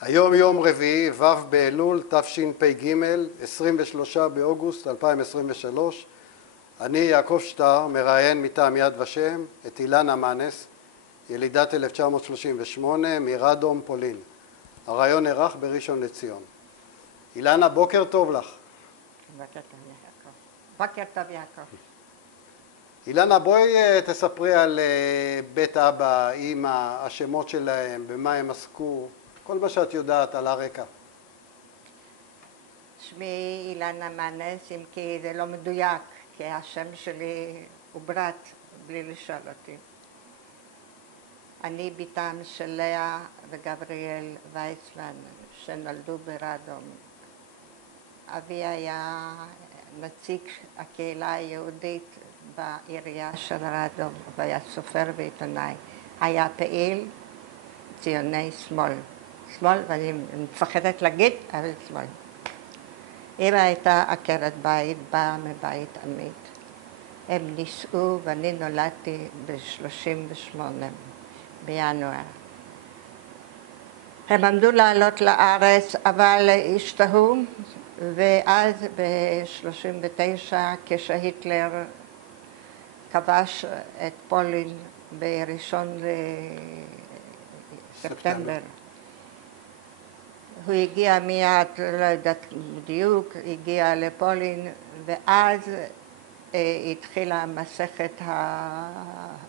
היום יום רביעי, ו' באלול, תשפ"ג, 23 באוגוסט 2023. אני יעקב שטר, מראיין מטעם יד ושם את אילנה מנס, ילידת 1938, מרדום, פולין. הרעיון נערך בראשון לציון. אילנה, בוקר טוב לך. בוקר טוב יעקב. בוקר טוב יעקב. אילנה, בואי תספרי על בית אבא, אמא, השמות שלהם, במה הם עסקו, כל מה שאת יודעת על הרקע. שמי אילנה מנס, אם כי זה לא מדויק, כי השם שלי הוא ברת, בלי לשאול אותי. אני בתם של לאה וגבריאל וייסמן, שנולדו ברדום. אבי היה נציג הקהילה היהודית בעירייה של רדום, והיה סופר ועיתונאי. היה פעיל ציוני שמאל. שמאל, ואני מפחדת להגיד, אבל שמאל. אמא הייתה עקרת בית, באה מבית עמית. הם נישאו ואני נולדתי ב-38 בינואר. הם עמדו לעלות לארץ, אבל השתהו, ואז ב-39 כשהיטלר כבש את פולין בראשון לספטמבר. הוא הגיע מיד, לא יודעת בדיוק, הגיע לפולין, ואז התחילה מסכת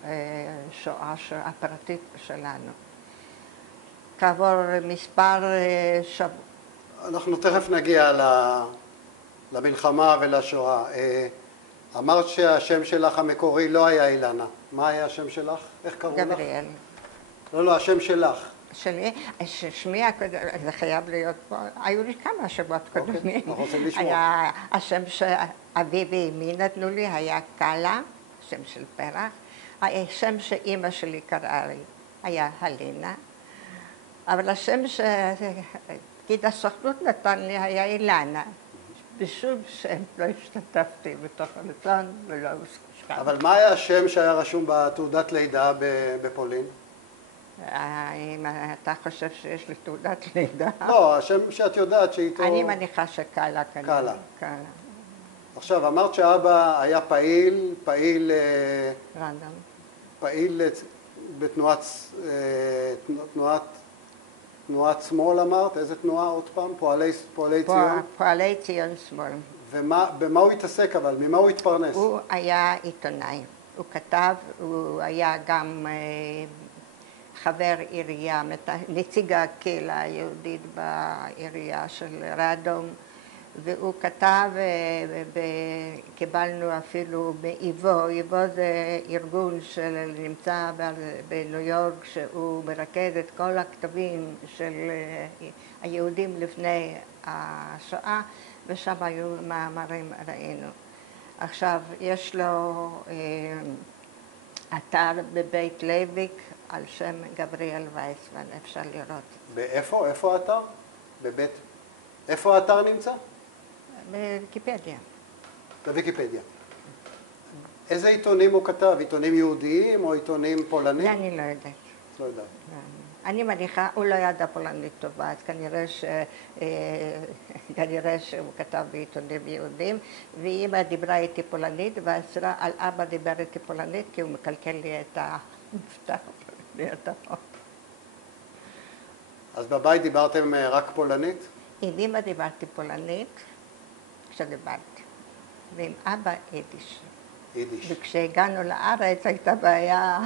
השואה הפרטית שלנו. כעבור מספר שבוע. אנחנו תכף נגיע למלחמה ולשואה. אמרת שהשם שלך המקורי לא היה אילנה. מה היה השם שלך? איך קראו לך? גבריאל. לא, השם שלך. שלי, שמי הקודם, זה חייב להיות פה, היו לי כמה שמות קודמים. אנחנו רוצים לשמוע. היה השם שאבי ואמי נתנו לי, היה קאלה, שם של פרח. השם שאימא שלי קראה לי היה הלינה. אבל השם שפקיד הסוכנות נתן לי היה אילנה. בשום שם לא השתתפתי בתוך הרצון ולא הוסכם. אבל מה היה השם שהיה רשום בתעודת לידה בפולין? אם אתה חושב שיש לי תעודת לידה? לא, השם שאת יודעת שאיתו... אני מניחה שקאלה כנראה. קאלה. עכשיו, אמרת שאבא היה פעיל רנדום. פעיל תנועת שמאל אמרת? איזה תנועה עוד פעם? פועלי ציון? פועלי ציון שמאל. ובמה הוא התעסק אבל? ממה הוא התפרנס? הוא היה עיתונאי. הוא כתב, הוא היה גם חבר עירייה, נציג הקהילה היהודית בעירייה של רדום, והוא כתב, קיבלנו אפילו באיבו, איבו זה ארגון שנמצא בניו יורק, שהוא מרכז את כל הכתבים של היהודים לפני השואה, ושם היו מאמרים ראינו. עכשיו, יש לו אתר בבית לויק על שם גבריאל וייסמן, אפשר לראות. באיפה? איפה האתר? איפה האתר נמצא? בוויקיפדיה. בוויקיפדיה. איזה עיתונים הוא כתב? עיתונים יהודיים או עיתונים פולנים? זה אני לא יודעת. לא יודעת. אני מניחה, הוא לא ידע פולנית טובה, אז כנראה שהוא כתב בעיתונים יהודים, ואמא דיברה איתי פולנית, ואסרה על אבא דיבר איתי פולנית, כי הוא מקלקל לי את המבטא. אז בבית דיברתם רק פולנית? עם אמא דיברתי פולנית, כשדיברתי, ועם אבא יידיש. יידיש. וכשהגענו לארץ הייתה בעיה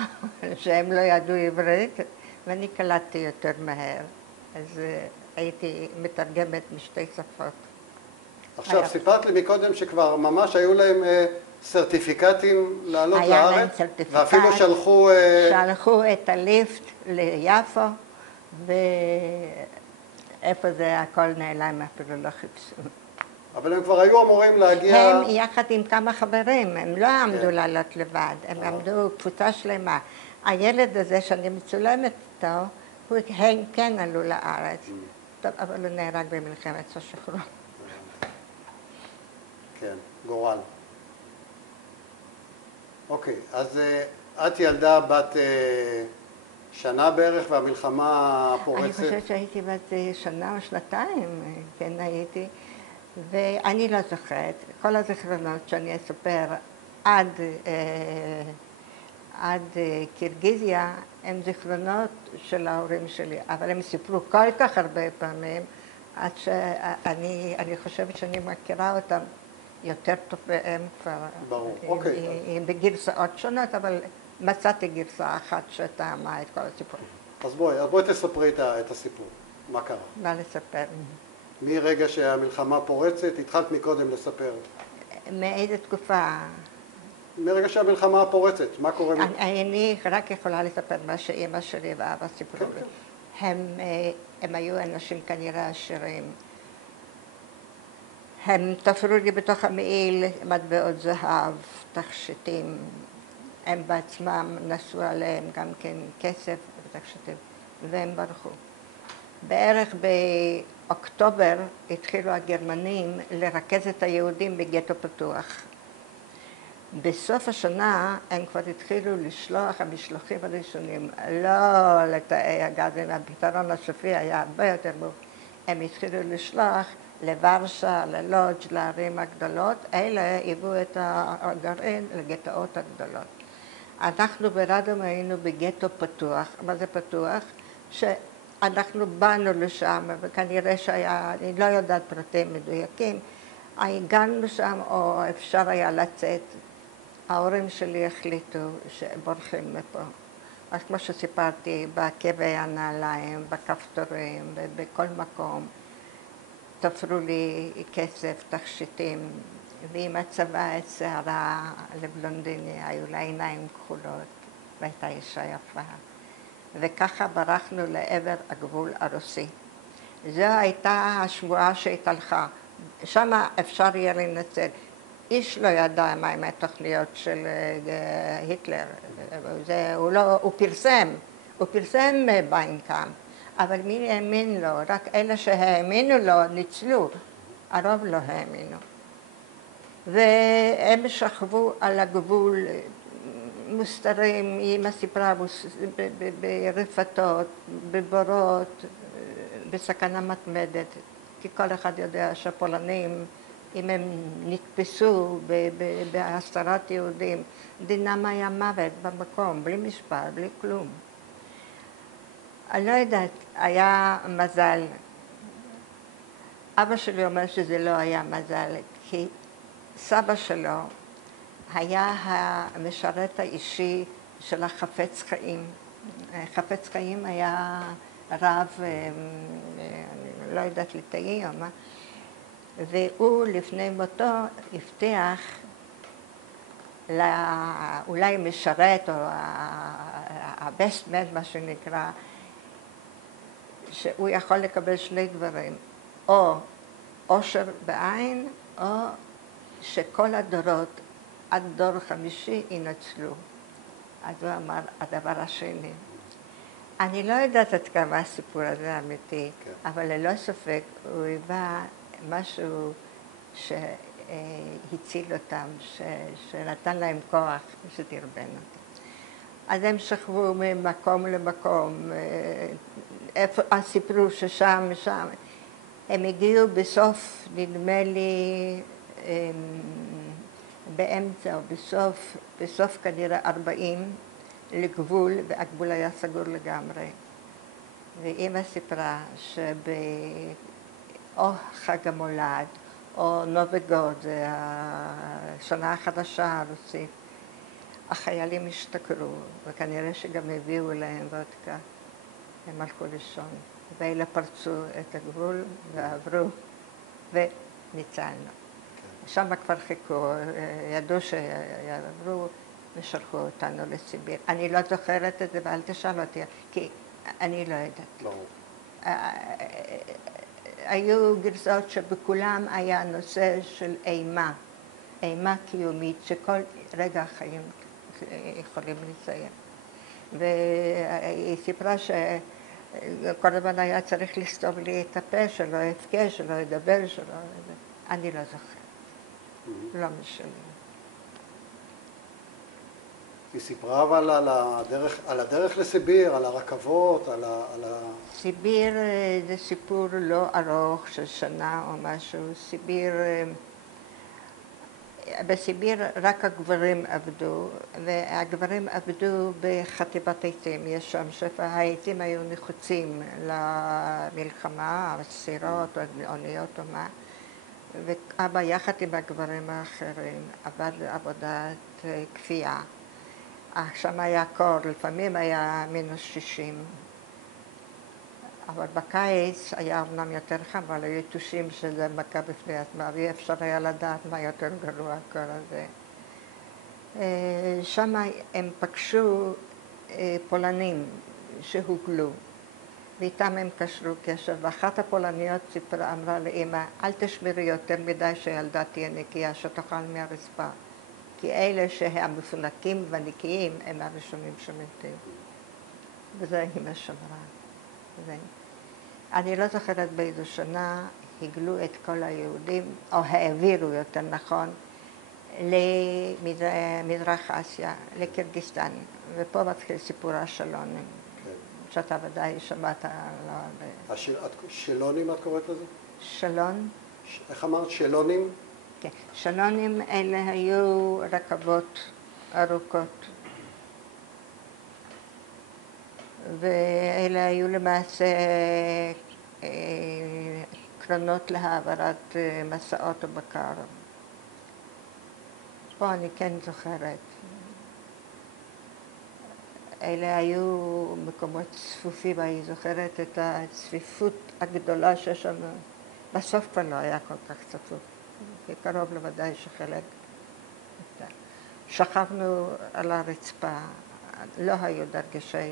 שהם לא ידעו עברית, ואני קלטתי יותר מהר, אז הייתי מתרגמת משתי שפות. עכשיו, סיפרת לי מקודם שכבר ממש היו להם סרטיפיקטים לעלות לארץ. היה להם סרטיפיקט. ואפילו שלחו... שלחו את הליפט ליפו, ואיפה זה הכל נעלם, אפילו לא חיפשו. אבל הם כבר היו אמורים להגיע... הם יחד עם כמה חברים, הם לא עמדו לעלות לבד, הם עמדו קבוצה שלמה. הילד הזה שאני מצולמת איתו, הם כן עלו לארץ, טוב, אבל הוא נהרג במלחמת השחרור. כן, גורל. אוקיי, אז את ילדה בת שנה בערך והמלחמה פורצת? אני חושבת שהייתי בת שנה או שנתיים, כן הייתי, ואני לא זוכרת. כל הזיכרונות שאני אספר עד קירגיזיה הם זיכרונות של ההורים שלי, אבל הם סיפרו כל כך הרבה פעמים, עד שאני חושבת שאני מכירה אותם יותר טוב מהם כבר. ברור, אוקיי. בגרסאות שונות, אבל מצאתי גרסה אחת שטעמה את כל הסיפור. אז בואי תספרי את הסיפור, מה קרה? מה לספר? מרגע שהמלחמה פורצת, התחלת מקודם לספר. מאיזה תקופה? מרגע שהמלחמה פורצת, מה קורה? אני רק יכולה לספר מה שאמא שלי ואבא סיפרו לי. הם היו אנשים כנראה עשירים. הם תפרו לי בתוך המעיל מטבעות זהב, תכשיטים. הם בעצמם נשאו עליהם גם כן כסף ותכשיטים, והם ברחו. בערך באוקטובר התחילו הגרמנים לרכז את היהודים בגטו פתוח. בסוף השנה הם כבר התחילו לשלוח המשלוחים הראשונים, לא לתאי הגזים, הפתרון הסופי היה הרבה יותר ברור. הם התחילו לשלוח לוורשה, ללודג', לערים הגדולות, אלה היוו את הגרעין לגטאות הגדולות. אנחנו ברדום היינו בגטו פתוח. מה זה פתוח? שאנחנו באנו לשם, וכנראה שהיה, אני לא יודעת פרטים מדויקים, הגענו לשם או אפשר היה לצאת. ההורים שלי החליטו שבורחים מפה. אז כמו שסיפרתי, בעקבי הנעליים, בכפתורים, בכל מקום, תפרו לי כסף, תכשיטים, ועם הצבא את שערה לבלונדיני, היו לה עיניים כחולות, והייתה אישה יפה. וככה ברחנו לעבר הגבול הרוסי. זו הייתה השבועה שהתהלכה. שם אפשר יהיה לנצל. איש לא ידע מהם התוכניות של היטלר. הוא פרסם באינקאם, אבל מי האמין לו? רק אלה שהאמינו לו ניצלו, הרוב לא האמינו. והם שכבו על הגבול מוסתרים, אמא סיפרה, ברפתות, בבורות, בסכנה מתמדת, כי כל אחד יודע שהפולנים, אם הם נתפסו בהסתרת יהודים, דינם היה מוות במקום, בלי משפט, בלי כלום. אני לא יודעת, היה מזל. אבא שלי אומר שזה לא היה מזל, כי סבא שלו היה המשרת האישי של החפץ חיים. חפץ חיים היה רב, אני לא יודעת ליטאי או מה, והוא לפני מותו הבטיח אולי משרת או הבסט מן מה שנקרא, שהוא יכול לקבל שני דברים, או עושר בעין, או שכל הדורות עד דור חמישי ינצלו. אז הוא אמר, הדבר השני. אני לא יודעת עד כמה הסיפור הזה אמיתי, כן. אבל ללא ספק הוא היווה משהו שהציל אותם, שנתן להם כוח, שתרבן אותם. אז הם שכבו ממקום למקום, סיפרו ששם, שם. הם הגיעו בסוף, נדמה לי, באמצע או בסוף כנראה 40 לגבול, והגבול היה סגור לגמרי. ואמא סיפרה או חג המולד, או נובגוד, זה השנה החדשה הרוסית, החיילים השתכרו, וכנראה שגם הביאו להם וודקה, הם הלכו לישון. ואלה פרצו את הגבול ועברו, וניצלנו. שם כבר חיכו, ידעו שיעברו ושלחו אותנו לסיביר. אני לא זוכרת את זה, ואל תשאל אותי, כי אני לא יודעת. ברור. היו גרסאות שבכולם היה נושא של אימה קיומית, שכל רגע החיים יכולים לציין. והיא סיפרה שכל הזמן היה צריך לסתום לי את הפה, שלא יבכה, שלא ידבר, אני לא זוכרת. לא משנה. היא סיפרה אבל על הדרך לסיביר, על הרכבות, סיביר זה סיפור לא ארוך של שנה או משהו. בסיביר רק הגברים עבדו, והגברים עבדו בחטיבת העצים. יש שם שפע, העצים היו נחוצים למלחמה, הסירות או אוניות או מה. ואבא יחד עם הגברים האחרים עבד עבודת כפייה. שם היה קור, לפעמים היה -60. אבל בקיץ היה אומנם יותר חם, אבל היו יתושים שזה מכה בפני עצמה, ואי אפשר היה לדעת מה יותר גרוע הקור הזה. שם הם פגשו פולנים שהוגלו, ואיתם הם קשרו קשר, ואחת הפולניות אמרה לאמא, אל תשמרי יותר מדי שהילדה תהיה נקייה, שתאכל מהרצפה. כי אלה שהמפונקים והנקיים הם הראשונים שמתים. וזה אמא שמרה. אני לא זוכרת באיזו שנה הגלו את כל היהודים, או העבירו יותר נכון, למזרח אסיה, לקירגיסטן, ופה מתחיל סיפור השלונים, שאתה ודאי שמעת עליו. שלונים את קוראת לזה? שלון. איך אמרת? שלונים? כן, שלונים אלה היו רכבות ארוכות. ואלה היו למעשה קרנות להעברת מסעות או בקר. פה אני כן זוכרת. אלה היו מקומות צפופים, אני זוכרת את הצפיפות הגדולה ששם. בסוף כבר לא היה כל כך צפוף, וקרוב לוודאי שחלק. שכבנו על הרצפה, לא היו דרגשי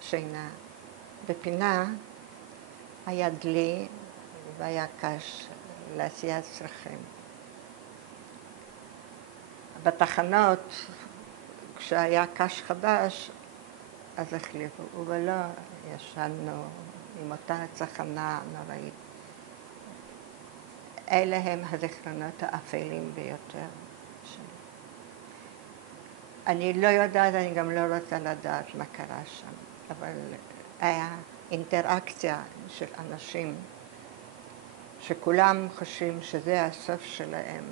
שינה. בפינה היה דלי והיה קש לעשיית צרכים. בתחנות, כשהיה קש חדש, אז החליפו, ולא ישנו עם אותה צחנה נוראית. אלה הם הזיכרונות האפלים ביותר שלי. אני לא יודעת, אני גם לא רוצה לדעת מה קרה שם. אבל היה אינטראקציה של אנשים שכולם חושבים שזה הסוף שלהם.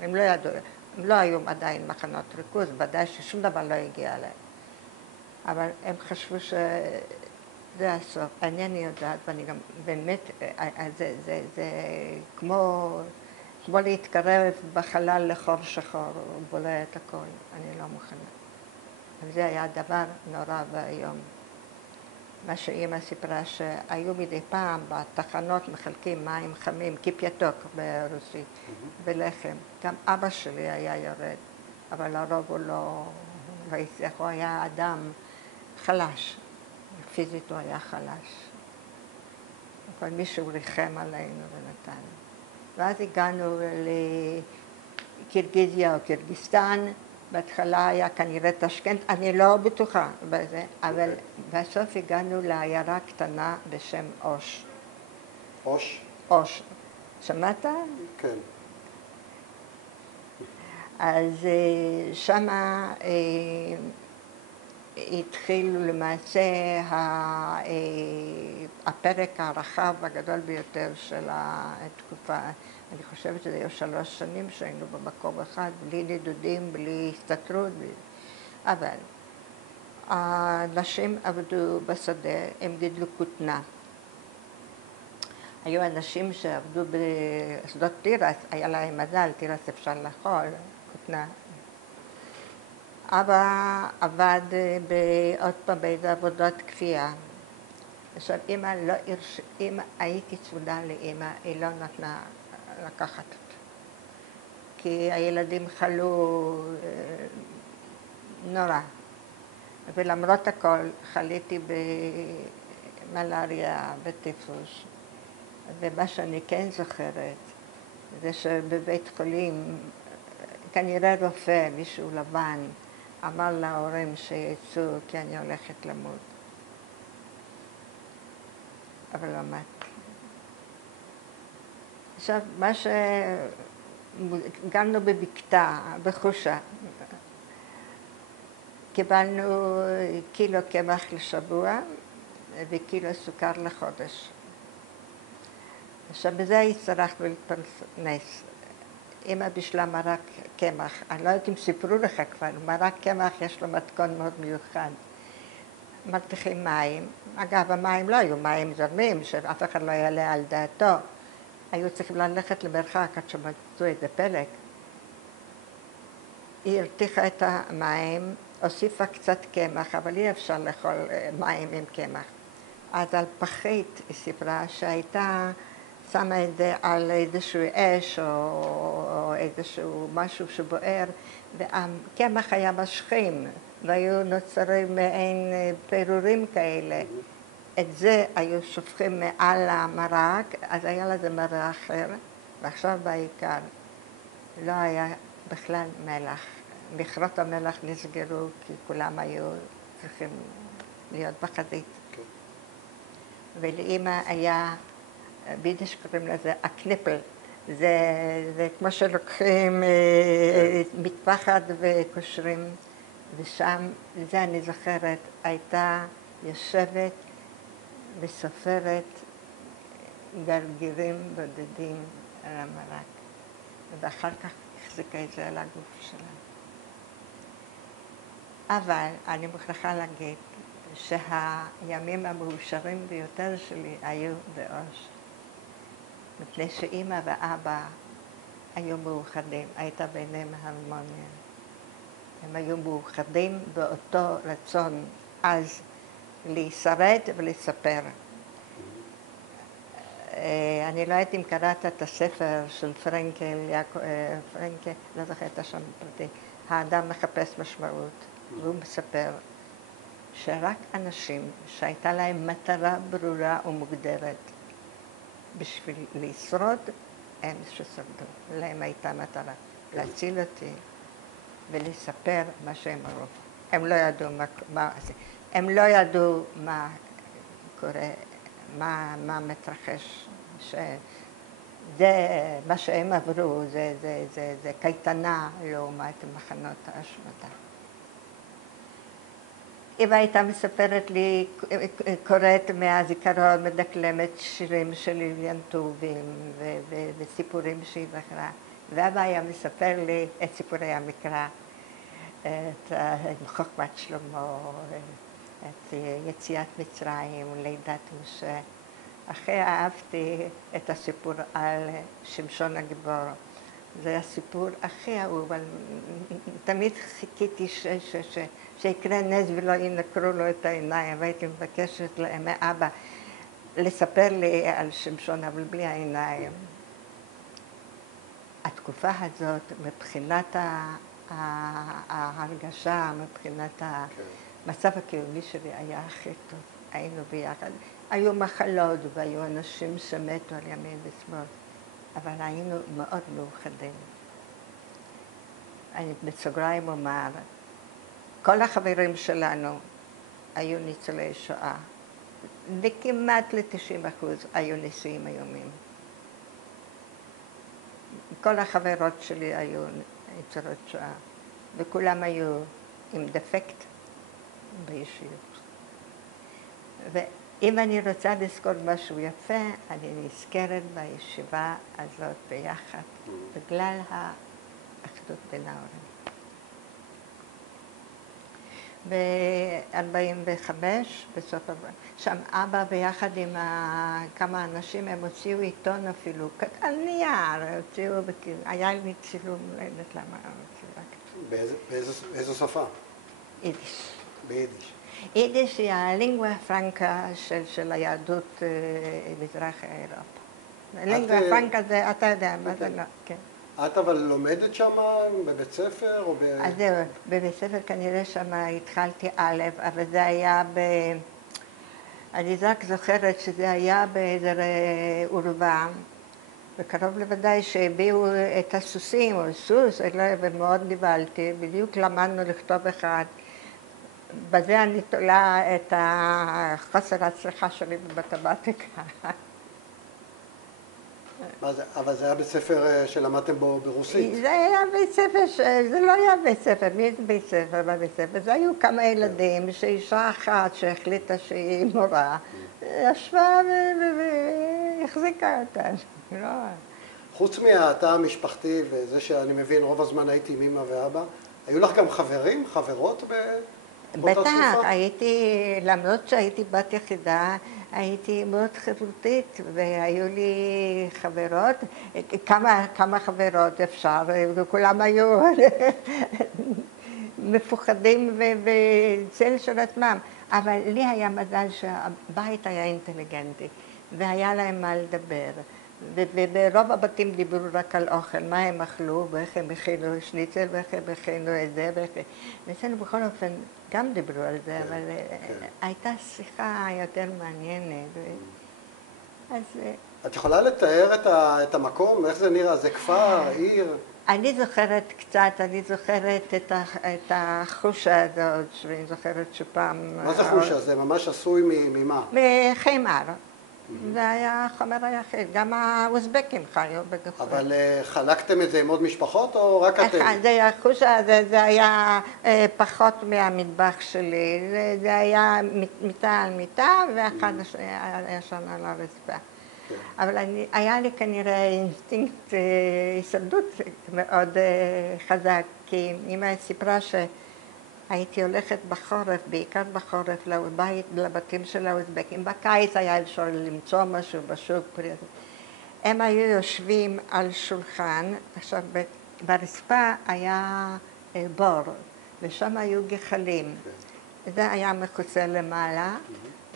הם לא ידעו, הם לא היו עדיין מחנות ריכוז, ודאי ששום דבר לא הגיע אליהם. אבל הם חשבו שזה הסוף. אינני יודעת, ואני גם באמת, זה כמו להתקרב בחלל לחור שחור, הוא בולע את הכל, אני לא מוכנה. וזה היה דבר נורא ואיום. מה שאמא סיפרה שהיו מדי פעם בתחנות מחלקים מים חמים, קיפייטוק ברוסית, ולחם. גם אבא שלי היה יורד, אבל לרוב הוא לא הצליח, הוא היה אדם חלש, פיזית הוא היה חלש. אבל מישהו ריחם עלינו ונתן. ואז הגענו לקירגיזיה או קירגיסטן, בהתחלה היה כנראה תשכנת, אני לא בטוחה בזה, אבל בסוף הגענו לעיירה קטנה בשם אוש. אוש? אוש. שמעת? כן. אז שמה התחיל למעשה הפרק הרחב הגדול ביותר של התקופה. אני חושבת שזה היו 3 שנים שהיינו במקום אחד, בלי נדודים, בלי הסתתרות. אבל הנשים עבדו בשדה, הם גידלו כותנה. היו אנשים שעבדו בשדות תירס, היה להם מזל, תירס אפשר לאכול, כותנה. אבא עבד עוד פעם באיזו עבודת כפייה. עכשיו, אם הייתי צמודה לאמא, היא לא נתנה לקחת אותה. כי הילדים חלו נורא. ולמרות הכל חליתי במלריה וטיפוס. ומה שאני כן זוכרת, זה שבבית חולים, כנראה רופא, מישהו לבן, אמר להורים שיצאו כי אני הולכת למות. אבל לא מת. עכשיו, גרנו בבקתה, בחושה. קיבלנו קילו קמח לשבוע וקילו סוכר לחודש. עכשיו בזה הצטרכנו להתפרנס. אמא בישלה מרק קמח, אני לא יודעת אם סיפרו לך כבר, מרק קמח יש לו מתכון מאוד מיוחד. מרתיחים מים, אגב המים לא היו מים זורמים, שאף אחד לא יעלה על דעתו. היו צריכים ללכת למרחק עד שמצאו איזה פלג. היא הרתיחה את המים, הוסיפה קצת קמח, אבל אי אפשר לאכול מים עם קמח. אז על פחית היא סיפרה שהייתה שמה את זה על איזשהו אש או איזשהו משהו שבוער, והקמח היה משכים, והיו נוצרים מעין פירורים כאלה. את זה היו שופכים מעל המרק, אז היה לזה מראה אחר, ועכשיו בעיקר לא היה בכלל מלח. מכרות המלח נסגרו כי כולם היו צריכים להיות בחזית. ולאמא היה, ביידיש קוראים לזה הקניפל, זה כמו שלוקחים מטפחת וקושרים, ושם, זה אני זוכרת, הייתה יושבת וסופרת גרגירים בודדים על המרק, ואחר כך החזיקה את זה על הגוף שלה. אבל אני מוכרחה להגיד שהימים המאושרים ביותר שלי היו באוש. מפני שאמא ואבא היו מאוחדים, הייתה ביניהם הרמוניה. הם היו מאוחדים באותו רצון אז להישרד ולספר. אני לא יודעת אם קראת את הספר של פרנקל, לא זוכרת את השם הפרטי, האדם מחפש משמעות, והוא מספר שרק אנשים שהייתה להם מטרה ברורה ומוגדרת בשביל לשרוד, הם ששרדו. להם הייתה מטרה להציל אותי ולספר מה שהם אמרו. הם לא ידעו הם לא ידעו מה קורה, מה מתרחש. זה מה שהם עברו, זה קייטנה לעומת מחנות ההשמדה. אמא הייתה מספרת לי, קוראת מהזיכרון, מדקלמת שירים של אילן טובים וסיפורים שהיא בחרה. ואבא היה מספר לי את סיפורי המקרא, את חוכמת שלמה, את יציאת מצרים, לידת משה. הכי אהבתי את הסיפור על שמשון הגיבור. זה היה סיפור הכי אהוב, אבל תמיד חיכיתי שיקרה נס ולא ינקרו לו את העיניים, והייתי מבקשת מאבא לספר לי על שמשון, אבל בלי העיניים. התקופה הזאת, מבחינת ההרגשה, מבחינת המצב הקיומי שלי, היה הכי טוב. היינו ביחד. היו מחלות והיו אנשים שמתו על ימין ושמאל, אבל היינו מאוד מאוחדים. אני בסוגריים אומר, כל החברים שלנו היו ניצולי שואה, וכמעט ל-90% היו נשואים איומים. כל החברות שלי היו ניצולות שואה, וכולם היו עם דפקט באישיות. ואם אני רוצה לזכור משהו יפה, אני נזכרת בישיבה הזאת ביחד, בגלל האחדות בין ההורים. ב-45, בסוף שם אבא ביחד עם כמה אנשים, הם הוציאו עיתון אפילו, על נייר, הוציאו, היה לי צילום, לא יודעת למה הוציאו. באיזו שפה? יידיש. ביידיש. יידיש היא הלינגואה פרנקה של היהדות מזרח אירופה. לינגואה פרנקה זה, אתה יודע מה זה לא, כן. את אבל לומדת שם בבית ספר או אז זהו, בבית ספר כנראה שם התחלתי א', אבל זה היה אני רק זוכרת שזה היה באיזה עורבה, וקרוב לוודאי שהביאו את הסוסים או סוס, ומאוד נבהלתי, בדיוק למדנו לכתוב אחד. בזה אני תולה את החוסר ההצלחה שלי במתמטיקה. אבל זה היה בית ספר שלמדתם בו ברוסית. זה היה בית ספר, זה לא היה בית ספר, מי זה בית ספר בבית ספר? זה היו כמה ילדים שאישה אחת שהחליטה שהיא מורה, ישבה והחזיקה אותה. לא. חוץ מהתא המשפחתי וזה שאני מבין, רוב הזמן הייתי עם אמא ואבא, היו לך גם חברים, חברות באותה תקופה? בטח, הייתי, למרות שהייתי בת יחידה, הייתי מאוד חברותית, והיו לי חברות, כמה חברות אפשר, וכולם היו מפוחדים וצל של עצמם. אבל לי היה מזל שהבית היה אינטליגנטי, והיה להם מה לדבר. וברוב הבתים דיברו רק על אוכל, מה הם אכלו, ואיך הם הכינו שניצל, ואיך הם הכינו את זה, ואצלנו בכל אופן גם דיברו על זה, אבל הייתה שיחה יותר מעניינת. אז... את יכולה לתאר את המקום? איך זה נראה? זה כפר, עיר? אני זוכרת קצת, אני זוכרת את החושה הזאת, ואני זוכרת שפעם... מה זה חושה? זה ממש עשוי ממה? מחמר. זה היה החומר היחיד, גם האוזבקים חיו בגפור. אבל חלקתם את זה עם עוד משפחות או רק אתם? החושה הזה, זה היה פחות מהמטבח שלי, זה היה מיטה על מיטה ואחד היה שם על הרצפה. אבל היה לי כנראה אינסטינקט הישרדות מאוד חזק, כי אמא סיפרה שהייתי הולכת בחורף, בעיקר בחורף, לבתים של האוזבקים. בקיץ היה אפשר למצוא משהו בשוק. הם היו יושבים על שולחן, עכשיו ברצפה היה בור, ושם היו גחלים. זה היה מכוסה למעלה,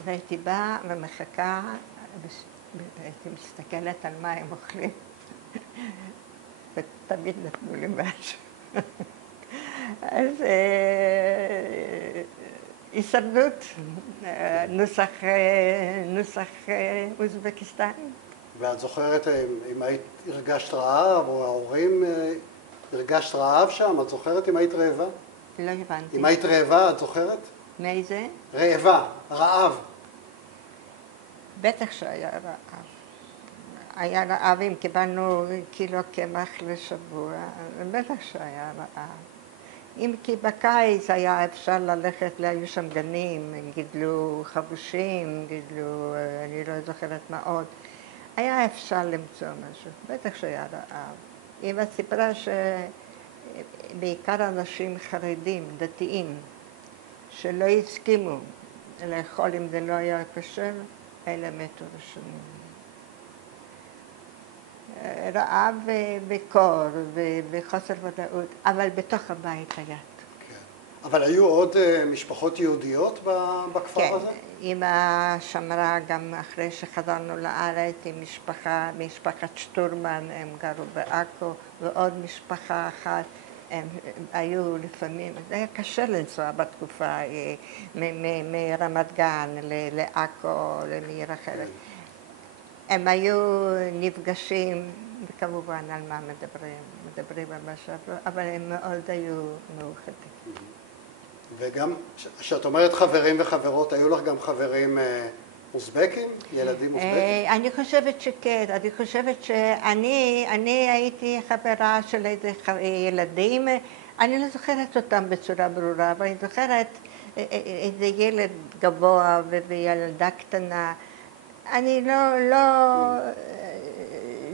והייתי באה ומחכה, הייתי מסתכלת על מה הם אוכלים, ותמיד נתנו לי משהו. אז הישרדות, נוסח אוזבקיסטני. ואת זוכרת אם היית הרגשת רעב, או ההורים הרגשת רעב שם? את זוכרת אם היית רעבה? לא הבנתי. אם היית רעבה, את זוכרת? מאיזה? רעבה, רעב. בטח שהיה רעב. היה רעב אם קיבלנו קילו קמח לשבוע, בטח שהיה רעב. אם כי בקיץ היה אפשר ללכת, היו שם גנים, גידלו חבושים, גידלו, אני לא זוכרת מה עוד. היה אפשר למצוא משהו, בטח שהיה רעב. אמא סיפרה שבעיקר אנשים חרדים, דתיים, שלא הסכימו לאכול אם זה לא היה כשר, אלה מתו ראשונים. רעב וקור וחוסר ודאות, אבל בתוך הבית היה. כן. אבל היו עוד משפחות יהודיות בכפר הזה? כן, אמא שמרה גם אחרי שחזרנו לארץ עם משפחת שטורמן, הם גרו בעכו, ועוד משפחה אחת, הם היו לפעמים, זה היה קשה לנסוע בתקופה מרמת גן לעכו, לעיר אחרת. הם היו נפגשים, וכמובן על מה מדברים על משהו, אבל הם מאוד היו מאוחדים. וגם, כשאת אומרת חברים וחברות, היו לך גם חברים אוזבקים? ילדים אוזבקים? אני חושבת שכן, אני חושבת שאני הייתי חברה של איזה ילדים, אני לא זוכרת אותם בצורה ברורה, אבל אני זוכרת איזה ילד גבוה וילדה קטנה. אני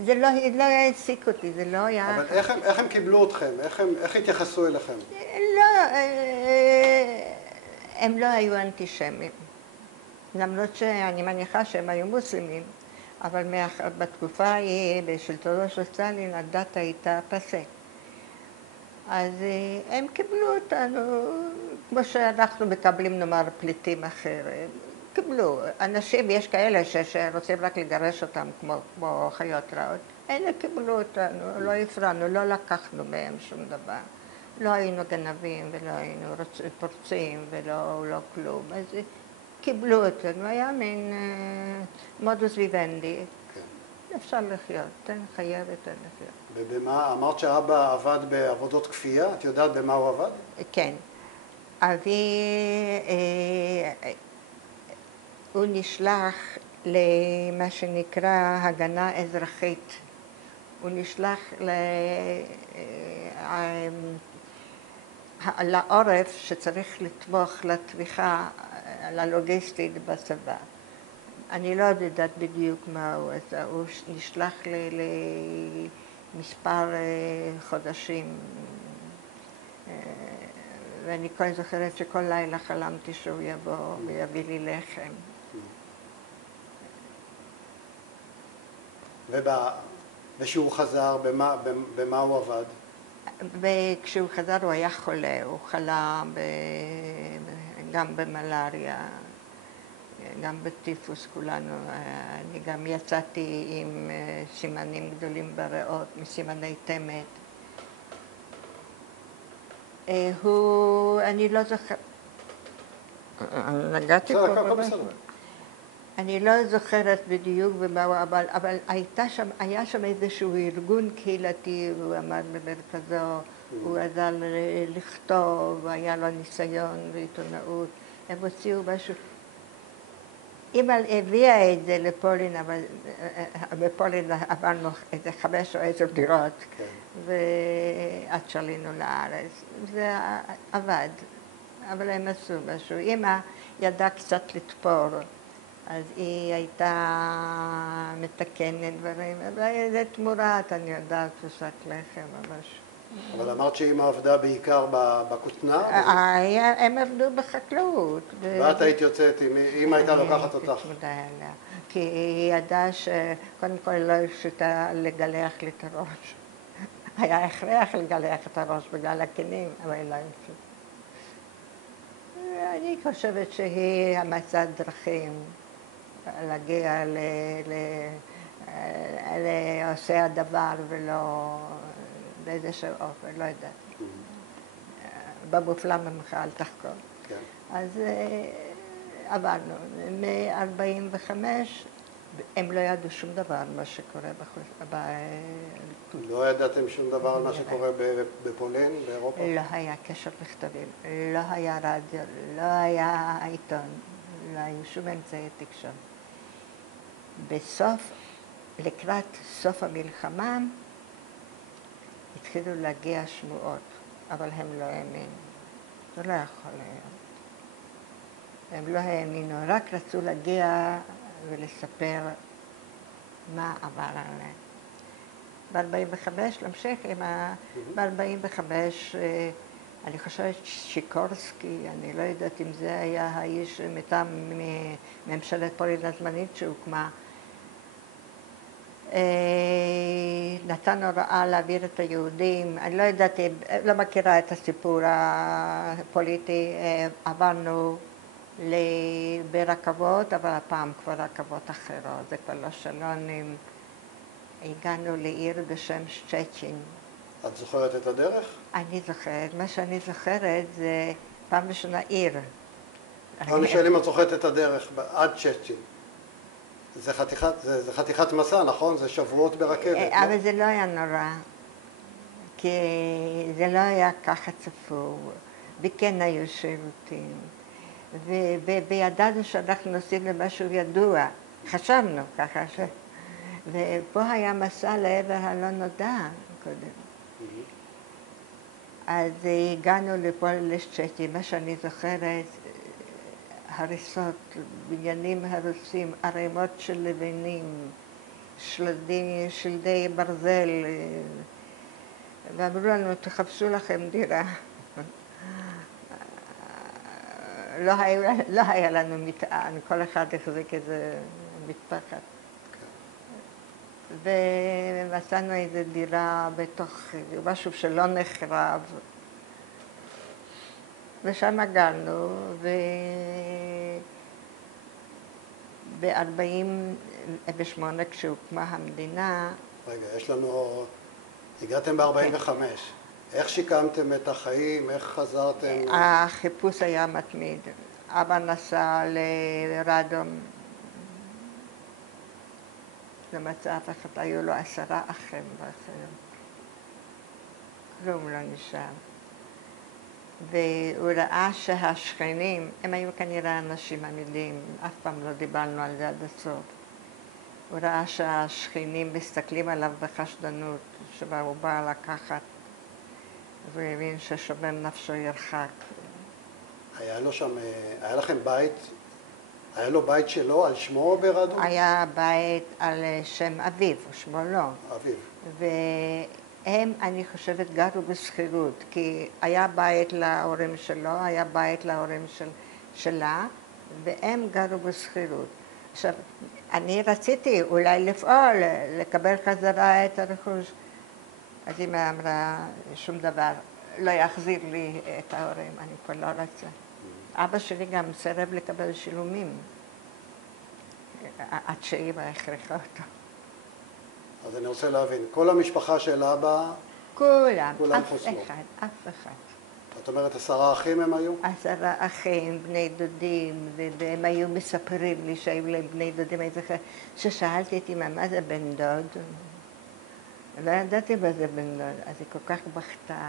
זה לא העסיק אותי, זה לא היה... אבל איך הם קיבלו אתכם? איך התייחסו אליכם? לא, הם לא היו אנטישמים. למרות שאני מניחה שהם היו מוסלמים, אבל בתקופה ההיא, בשלטונו של סטלין, הדת הייתה פסה. אז הם קיבלו אותנו, כמו שאנחנו מקבלים, נאמר, פליטים אחרים. קיבלו. אנשים, יש כאלה שרוצים רק לגרש אותם כמו חיות רעות. אלה קיבלו אותנו, לא הפרענו, לא לקחנו מהם שום דבר. לא היינו גנבים ולא היינו פורצים ולא כלום. אז קיבלו אותנו, היה מין מודוס ויוונדי. כן. אפשר לחיות, תן חייבת, תן לחיות. ובמה, אמרת שאבא עבד בעבודות כפייה? את יודעת במה הוא עבד? כן. אבי... הוא נשלח למה שנקרא הגנה אזרחית הוא נשלח לעורף שצריך לתמוך לתמיכה ללוגיסטית בצבא. אני לא יודעת בדיוק מה הוא עשה, הוא נשלח למספר חודשים, ואני כל זוכרת שכל לילה חלמתי שהוא יבוא ויביא לי לחם. ושהוא חזר, במה הוא עבד? וכשהוא חזר הוא היה חולה, הוא חלה גם במלאריה, גם בטיפוס כולנו. אני גם יצאתי עם סימנים גדולים בריאות, מסימני תמת. אני לא זוכרת, נגעתי פה במה? אני לא זוכרת בדיוק במה הוא, אבל היה שם איזשהו ארגון קהילתי, והוא עמד במרכזו, הוא עזר לכתוב, היה לו ניסיון ועיתונאות, הם הוציאו משהו. אמא הביאה את זה לפולין, אבל בפולין עברנו איזה 5 או 10 דירות, ועד שעלינו לארץ. זה עבד, אבל הם עשו משהו. אמא ידעה קצת לתפור, אז היא הייתה מתקנת דברים, זה תמורת, אני יודעת, פרוסת לחם או משהו. אבל אמרת שאמא עבדה בעיקר בכותנה? הם עבדו בחקלאות. ואת היית יוצאת, אמא הייתה לוקחת אותך? כי היא ידעה שקודם כל לא הרשתה לגלח לי את הראש. היה הכרח לגלח את הראש בגלל הכנים, אבל היא לא הרשתה. אני חושבת שהיא מצאה דרכים להגיע לעושה הדבר ולא באיזשהו אופן, לא יודעת. במופלא ממך אל תחקור. אז עברנו. מ-45 הם לא ידעו שום דבר על מה שקורה לא ידעתם שום דבר על מה שקורה בפולין, באירופה? לא היה קשר מכתבים, לא היה רדיו, לא היה עיתון, לא היו שום אמצעי תקשורת. לקראת סוף המלחמה התחילו להגיע שמועות, אבל הם לא האמינו. זה לא יכול להיות. הם לא האמינו, רק רצו להגיע ולספר מה עבר עליהם. ב-45, להמשיך עם ב-45, אני חושבת שיקורסקי, אני לא יודעת אם זה היה האיש מטעם ממשלת פולין הזמנית שהוקמה, נתן הוראה להעביר את היהודים, אני לא יודעת, לא מכירה את הסיפור הפוליטי, עברנו ברכבות, אבל הפעם כבר רכבות אחרות, זה כבר לא שלונים. הגענו לעיר בשם שצ'צ'ין. את זוכרת את הדרך? אני זוכרת, מה שאני זוכרת זה פעם ראשונה עיר. אני שואל אם את זוכרת את הדרך עד צ'צ'ין. זה חתיכת מסע, נכון? זה שבועות ברכבת. אבל זה לא היה נורא, כי זה לא היה ככה צפור, וכן היו שירותים, וידענו שאנחנו נוסעים למשהו ידוע, חשבנו ככה, ופה היה מסע לעבר הלא נודע קודם. אז הגענו לפה לשצ'צ'ין, מה שאני זוכרת, הריסות, בניינים הרוסים, ערימות של לבנים, שלדי ברזל, ואמרו לנו, תחפשו לכם דירה. לא היה לנו מטען, כל אחד החזיק איזה מטפחת. ומצאנו איזו דירה בתוך משהו שלא נחרב, ושם גרנו, ב-48 כשהוקמה המדינה... רגע, הגעתם ב-45. איך שיקמתם את החיים? איך חזרתם? החיפוש היה מתמיד. אבא נסע לרדום. למצב אחד, היו לו 10 אחים ואחרים. כלום לא נשאר. והוא ראה שהשכנים, הם היו כנראה אנשים עמידים, אף פעם לא דיברנו על זה עד הסוף. הוא ראה שהשכנים מסתכלים עליו בחשדנות, שהוא בא לקחת, והוא הבין ששומר נפשו ירחק. היה לו שם, היה לכם בית, היה לו בית שלו על שמו ברדו? היה בית על שם אביו, שמו לא. אביו. והם, אני חושבת, גרו בשכירות, כי היה בית להורים שלו, היה בית להורים שלה, והם גרו בשכירות. עכשיו, אני רציתי אולי לפעול, לקבל חזרה את הרכוש. אז אמא אמרה, שום דבר לא יחזיר לי את ההורים, אני כבר לא רוצה. אבא שלי גם סירב לקבל שילומים, עד שאמא הכריחה אותו. אז אני רוצה להבין, כל המשפחה של אבא, כולם, אף חוסלו. אחד, אף אחד. זאת אומרת, 10 אחים הם היו? 10 אחים, בני דודים, והם היו מספרים לי שהיו להם בני דודים. אני זוכרת ששאלתי את אמא, מה זה בן דוד? לא ידעתי מה זה בן דוד, אז היא כל כך בכתה,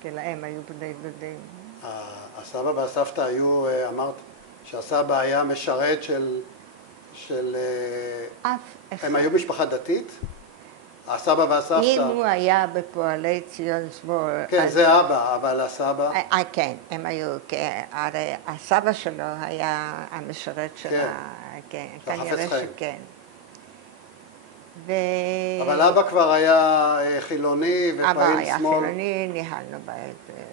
כי להם היו בני דודים. הסבא והסבתא היו, אמרת, שהסבא היה משרת של... אף אחד. הם היו משפחה דתית? הסבא והסבתא? אם הוא היה בפועלי ציון שמאל... כן, זה אבא, אבל הסבא... כן, הם היו, הרי הסבא שלו היה המשרת שלה, כן, כנראה שכן. אבל אבא כבר היה חילוני ופעיל שמאל. אבא היה חילוני, ניהלנו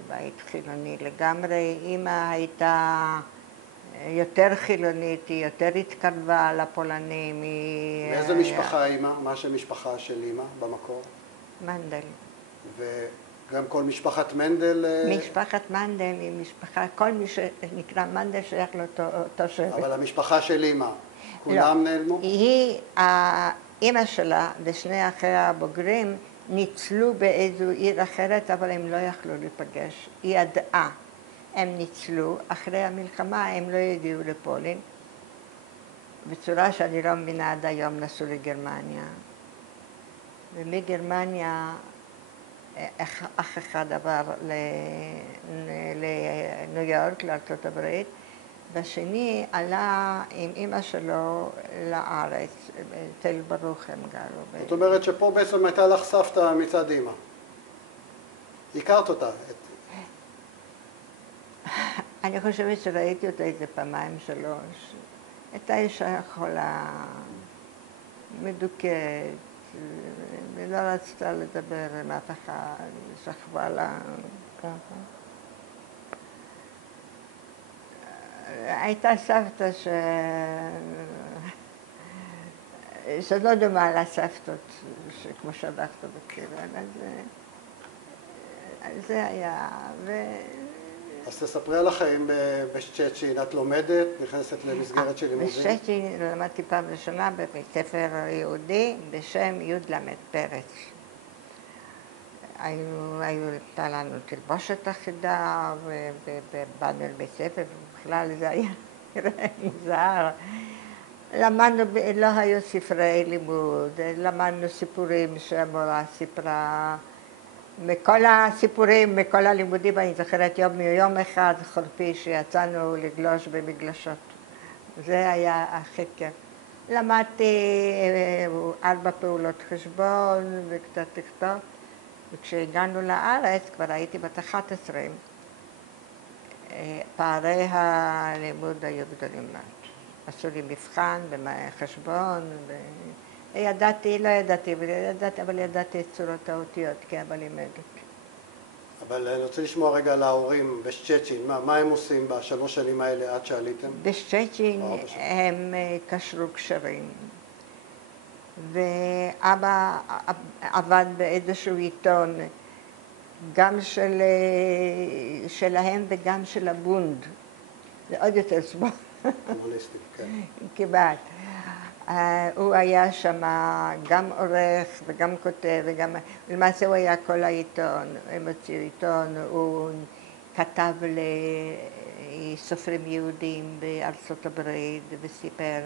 בית חילוני לגמרי. אמא הייתה יותר חילונית, היא יותר התקרבה לפולנים. מאיזה משפחה אמא? מה שמשפחה של אמא במקור? מנדל. וגם כל משפחת מנדל? משפחת מנדל היא משפחה, כל מי שנקרא מנדל שייך לאותו שבט. אבל המשפחה של אמא, כולם נעלמו? היא, אמא שלה ושני אחיה הבוגרים ניצלו באיזו עיר אחרת, אבל הם לא יכלו להיפגש. היא ידעה. הם ניצלו, אחרי המלחמה הם לא הגיעו לפולין, בצורה שאני לא מבינה עד היום נסעו לגרמניה. ומגרמניה אח אחד עבר לניו יורק, לארצות הברית, והשני עלה עם אמא שלו לארץ, בתל ברוך הם גרו. זאת אומרת שפה בעצם הייתה לך סבתא מצד אמא. הכרת אותה. אני חושבת שראיתי אותה איזה פעמיים שלוש. הייתה אישה חולה, מדוכאת, ולא רצתה לדבר עם אף אחד, שכבה לה ככה. הייתה סבתא שלא דומה לסבתות, כמו שאנחנו מכירים, אז זה היה. אז תספרי על החיים בשצ'צ'ין, את לומדת, נכנסת למסגרת של לימודים? בשצ'צ'ין למדתי פעם ראשונה בבית ספר יהודי בשם י"ל פרץ. הייתה לנו תלבושת אחידה ובאנו לבית ספר, ובכלל זה היה מוזר. למדנו, לא היו ספרי לימוד, למדנו סיפורים שהמורה סיפרה. מכל הסיפורים, מכל הלימודים, אני זוכרת יום אחד חורפי שיצאנו לגלוש במגלשות. זה היה הכי כיף. למדתי 4 פעולות חשבון וקצת לכתוב, וכשהגענו לארץ, כבר הייתי בת 11, פערי הלימוד היו גדולים מאוד. עשו לי מבחן בחשבון, ידעתי, לא ידעתי, אבל ידעתי את צורות האותיות, כי אבא לימד אותי. אבל אני רוצה לשמוע רגע על ההורים בשצ'צ'ין, מה הם עושים ב3 שנים האלה עד שעליתם? בשצ'צ'ין הם קשרו קשרים, ואבא עבד באיזשהו עיתון, גם שלהם וגם של הבונד. זה עוד יותר שמאל. קומוניסטי, כן. כמעט. הוא היה שם גם עורך וגם כותב, למעשה הוא היה כל העיתון, הם הוציאו עיתון, הוא כתב לסופרים יהודים בארצות הברית וסיפר,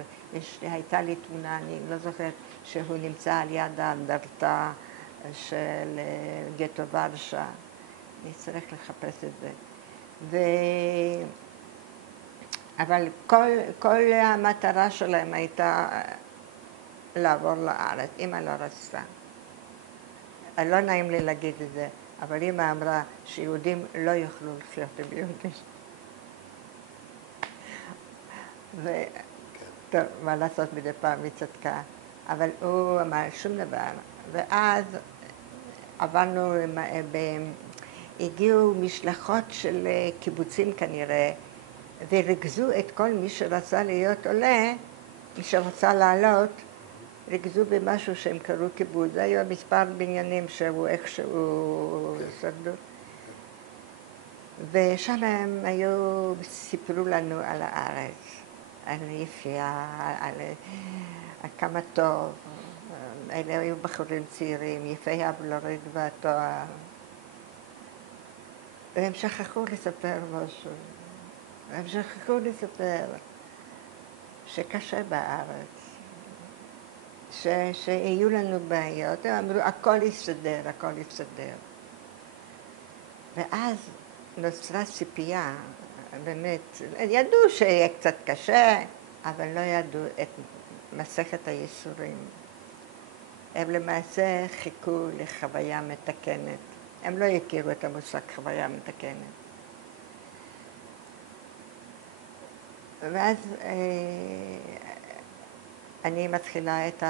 הייתה לי תמונה, אני לא זוכרת, שהוא נמצא על יד האנדרטה של גטו ורשה, אני צריך לחפש את זה. אבל כל המטרה שלהם הייתה לעבור לארץ. אמא לא רצתה. לא נעים לי להגיד את זה, אבל אמא אמרה שיהודים לא יוכלו לחיות עם יהודים. טוב, מה לעשות, מדי פעם היא צדקה. אבל הוא אמר שום דבר. ואז עברנו, הגיעו משלחות של קיבוצים כנראה, וריכזו את כל מי שרצה להיות עולה, מי שרצה לעלות, ריכזו במשהו שהם קראו קיבוץ. זה היו מספר בניינים שהוא איכשהו שרדו. ושם הם היו, סיפרו לנו על הארץ, על יפייה, על כמה טוב. אלה היו בחורים צעירים, יפי הבלורית והתואר. והם שכחו לספר משהו. הם שכחו לספר שקשה בארץ, שיהיו לנו בעיות. הם אמרו, הכל יסתדר, הכל יסתדר. ואז נוצרה ציפייה, באמת, ידעו שיהיה קצת קשה, אבל לא ידעו את מסכת הייסורים. הם למעשה חיכו לחוויה מתקנת. הם לא הכירו את המושג חוויה מתקנת. ואז אני מתחילה את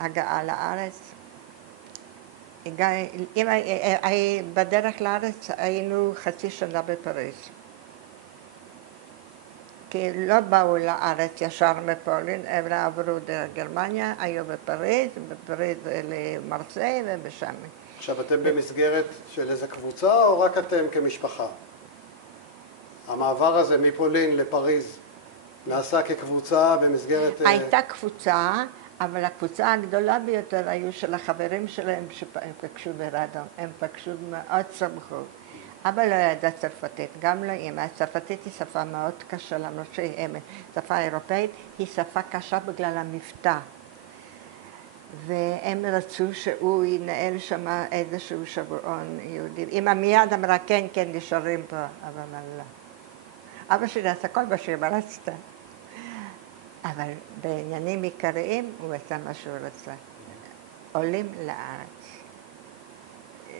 ההגעה לארץ. בדרך לארץ היינו חצי שנה בפריז. כי לא באו לארץ ישר מפולין, הם עברו דרך גרמניה, היו בפריז למרסיי ובשם. עכשיו אתם במסגרת של איזה קבוצה או רק אתם כמשפחה? המעבר הזה מפולין לפריז נעשה כקבוצה במסגרת... הייתה קבוצה, אבל הקבוצה הגדולה ביותר היו של החברים שלהם שהם פגשו ברדום. הם פגשו מאוד שמחו. אבא לא ידע צרפתית, גם לא אמא. צרפתית היא שפה מאוד קשה, למרות שהיא שפה אירופאית, היא שפה קשה בגלל המבטא. והם רצו שהוא ינהל שם איזשהו שבועון יהודי. אמא מיד אמרה, כן, כן, נשארים פה, אבל לא. אבא שלי עשה כל מה שאמא רצתה. אבל בעניינים עיקריים הוא עשה מה שהוא רצה. עולים לארץ.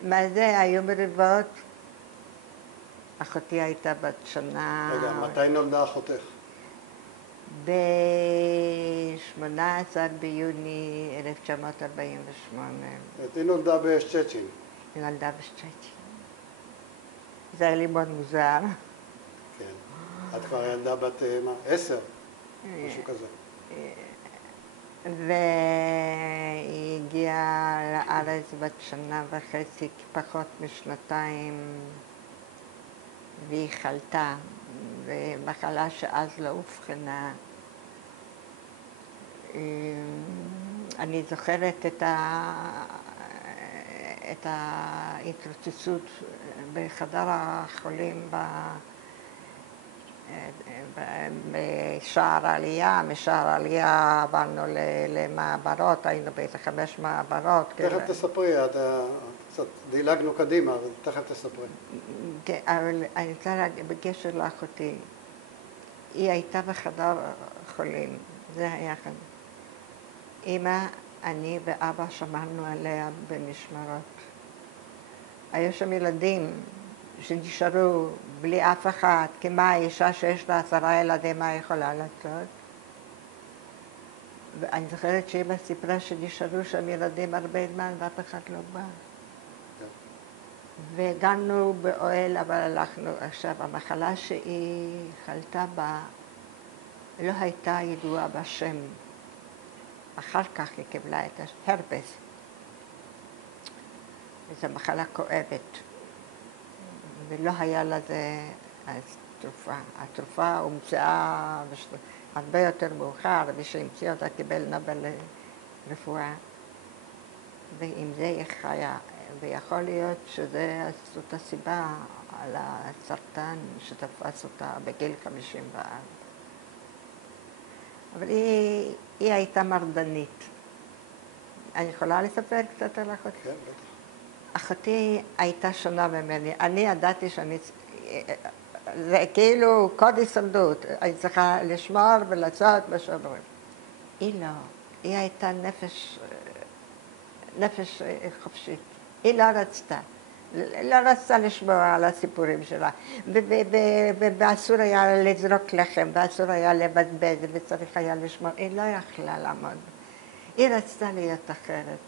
מה זה? היו מריבות. אחותי הייתה בת שנה... רגע, מתי נולדה אחותך? ב-18 ביוני 1948. היא נולדה בשצ'צ'ין. היא נולדה בשצ'צ'ין. זה היה לי מאוד מוזר. כן. את כבר ילדה בת 10, משהו כזה. והיא הגיעה לארץ בת שנה וחצי, פחות משנתיים, והיא חלתה, ומחלה שאז לא אובחנה. אני זוכרת את ההתרוצצות בחדר החולים בשער העלייה. משער העלייה עברנו למעברות, היינו באיזה 5 מעברות. תכף תספרי, קצת דילגנו קדימה, אבל תכף תספרי. כן, אבל אני רוצה להגיד, בקשר לאחותי, היא הייתה בחדר חולים, זה היה כאן. אמא, אני ואבא שמרנו עליה במשמרות. היו שם ילדים שנשארו בלי אף אחד, כי מה האישה שיש לה 10 ילדים, מה היא יכולה לעשות? ואני זוכרת שאמא סיפרה שנשארו שם ילדים הרבה זמן ואף אחד לא בא. והגענו באוהל, אבל הלכנו. עכשיו, המחלה שהיא חלתה בה לא הייתה ידועה בשם. אחר כך היא קיבלה את ההרפס. זו מחלה כואבת. ולא היה לזה תרופה. התרופה הומצאה הרבה יותר מאוחר, מי שהמציא אותה קיבל נובל לרפואה. ועם זה היא חיה. ויכול להיות שזאת הסיבה על הסרטן שתפס אותה בגיל 54. אבל היא הייתה מרדנית. אני יכולה לספר קצת על אחותי? כן, בטח. אחותי הייתה שונה ממני. אני ידעתי שאני... זה כאילו קוד הישרדות. אני צריכה לשמור ולעשות מה שאומרים. היא לא. היא הייתה נפש חופשית. היא לא רצתה. לא רצתה לשמוע על הסיפורים שלה. ואסור היה לזרוק לחם, ואסור היה לבזבז, וצריך היה לשמור. היא לא יכלה לעמוד. היא רצתה להיות אחרת.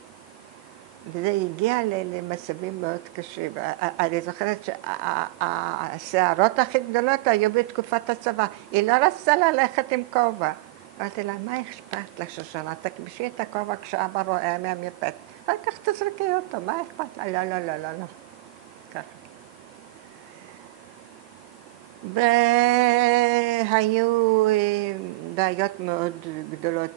וזה הגיע למצבים מאוד קשים. אני זוכרת שהשערות הכי גדולות היו בתקופת הצבא. היא לא רצתה ללכת עם כובע. אמרתי לה, מה אכפת לך שושנה? תכבשי את הכובע כשאבא רואה מהמרפסת. אחר כך תזרקי אותו, מה אכפת לה? לא, לא, לא, לא, לא. ככה. והיו בעיות מאוד גדולות.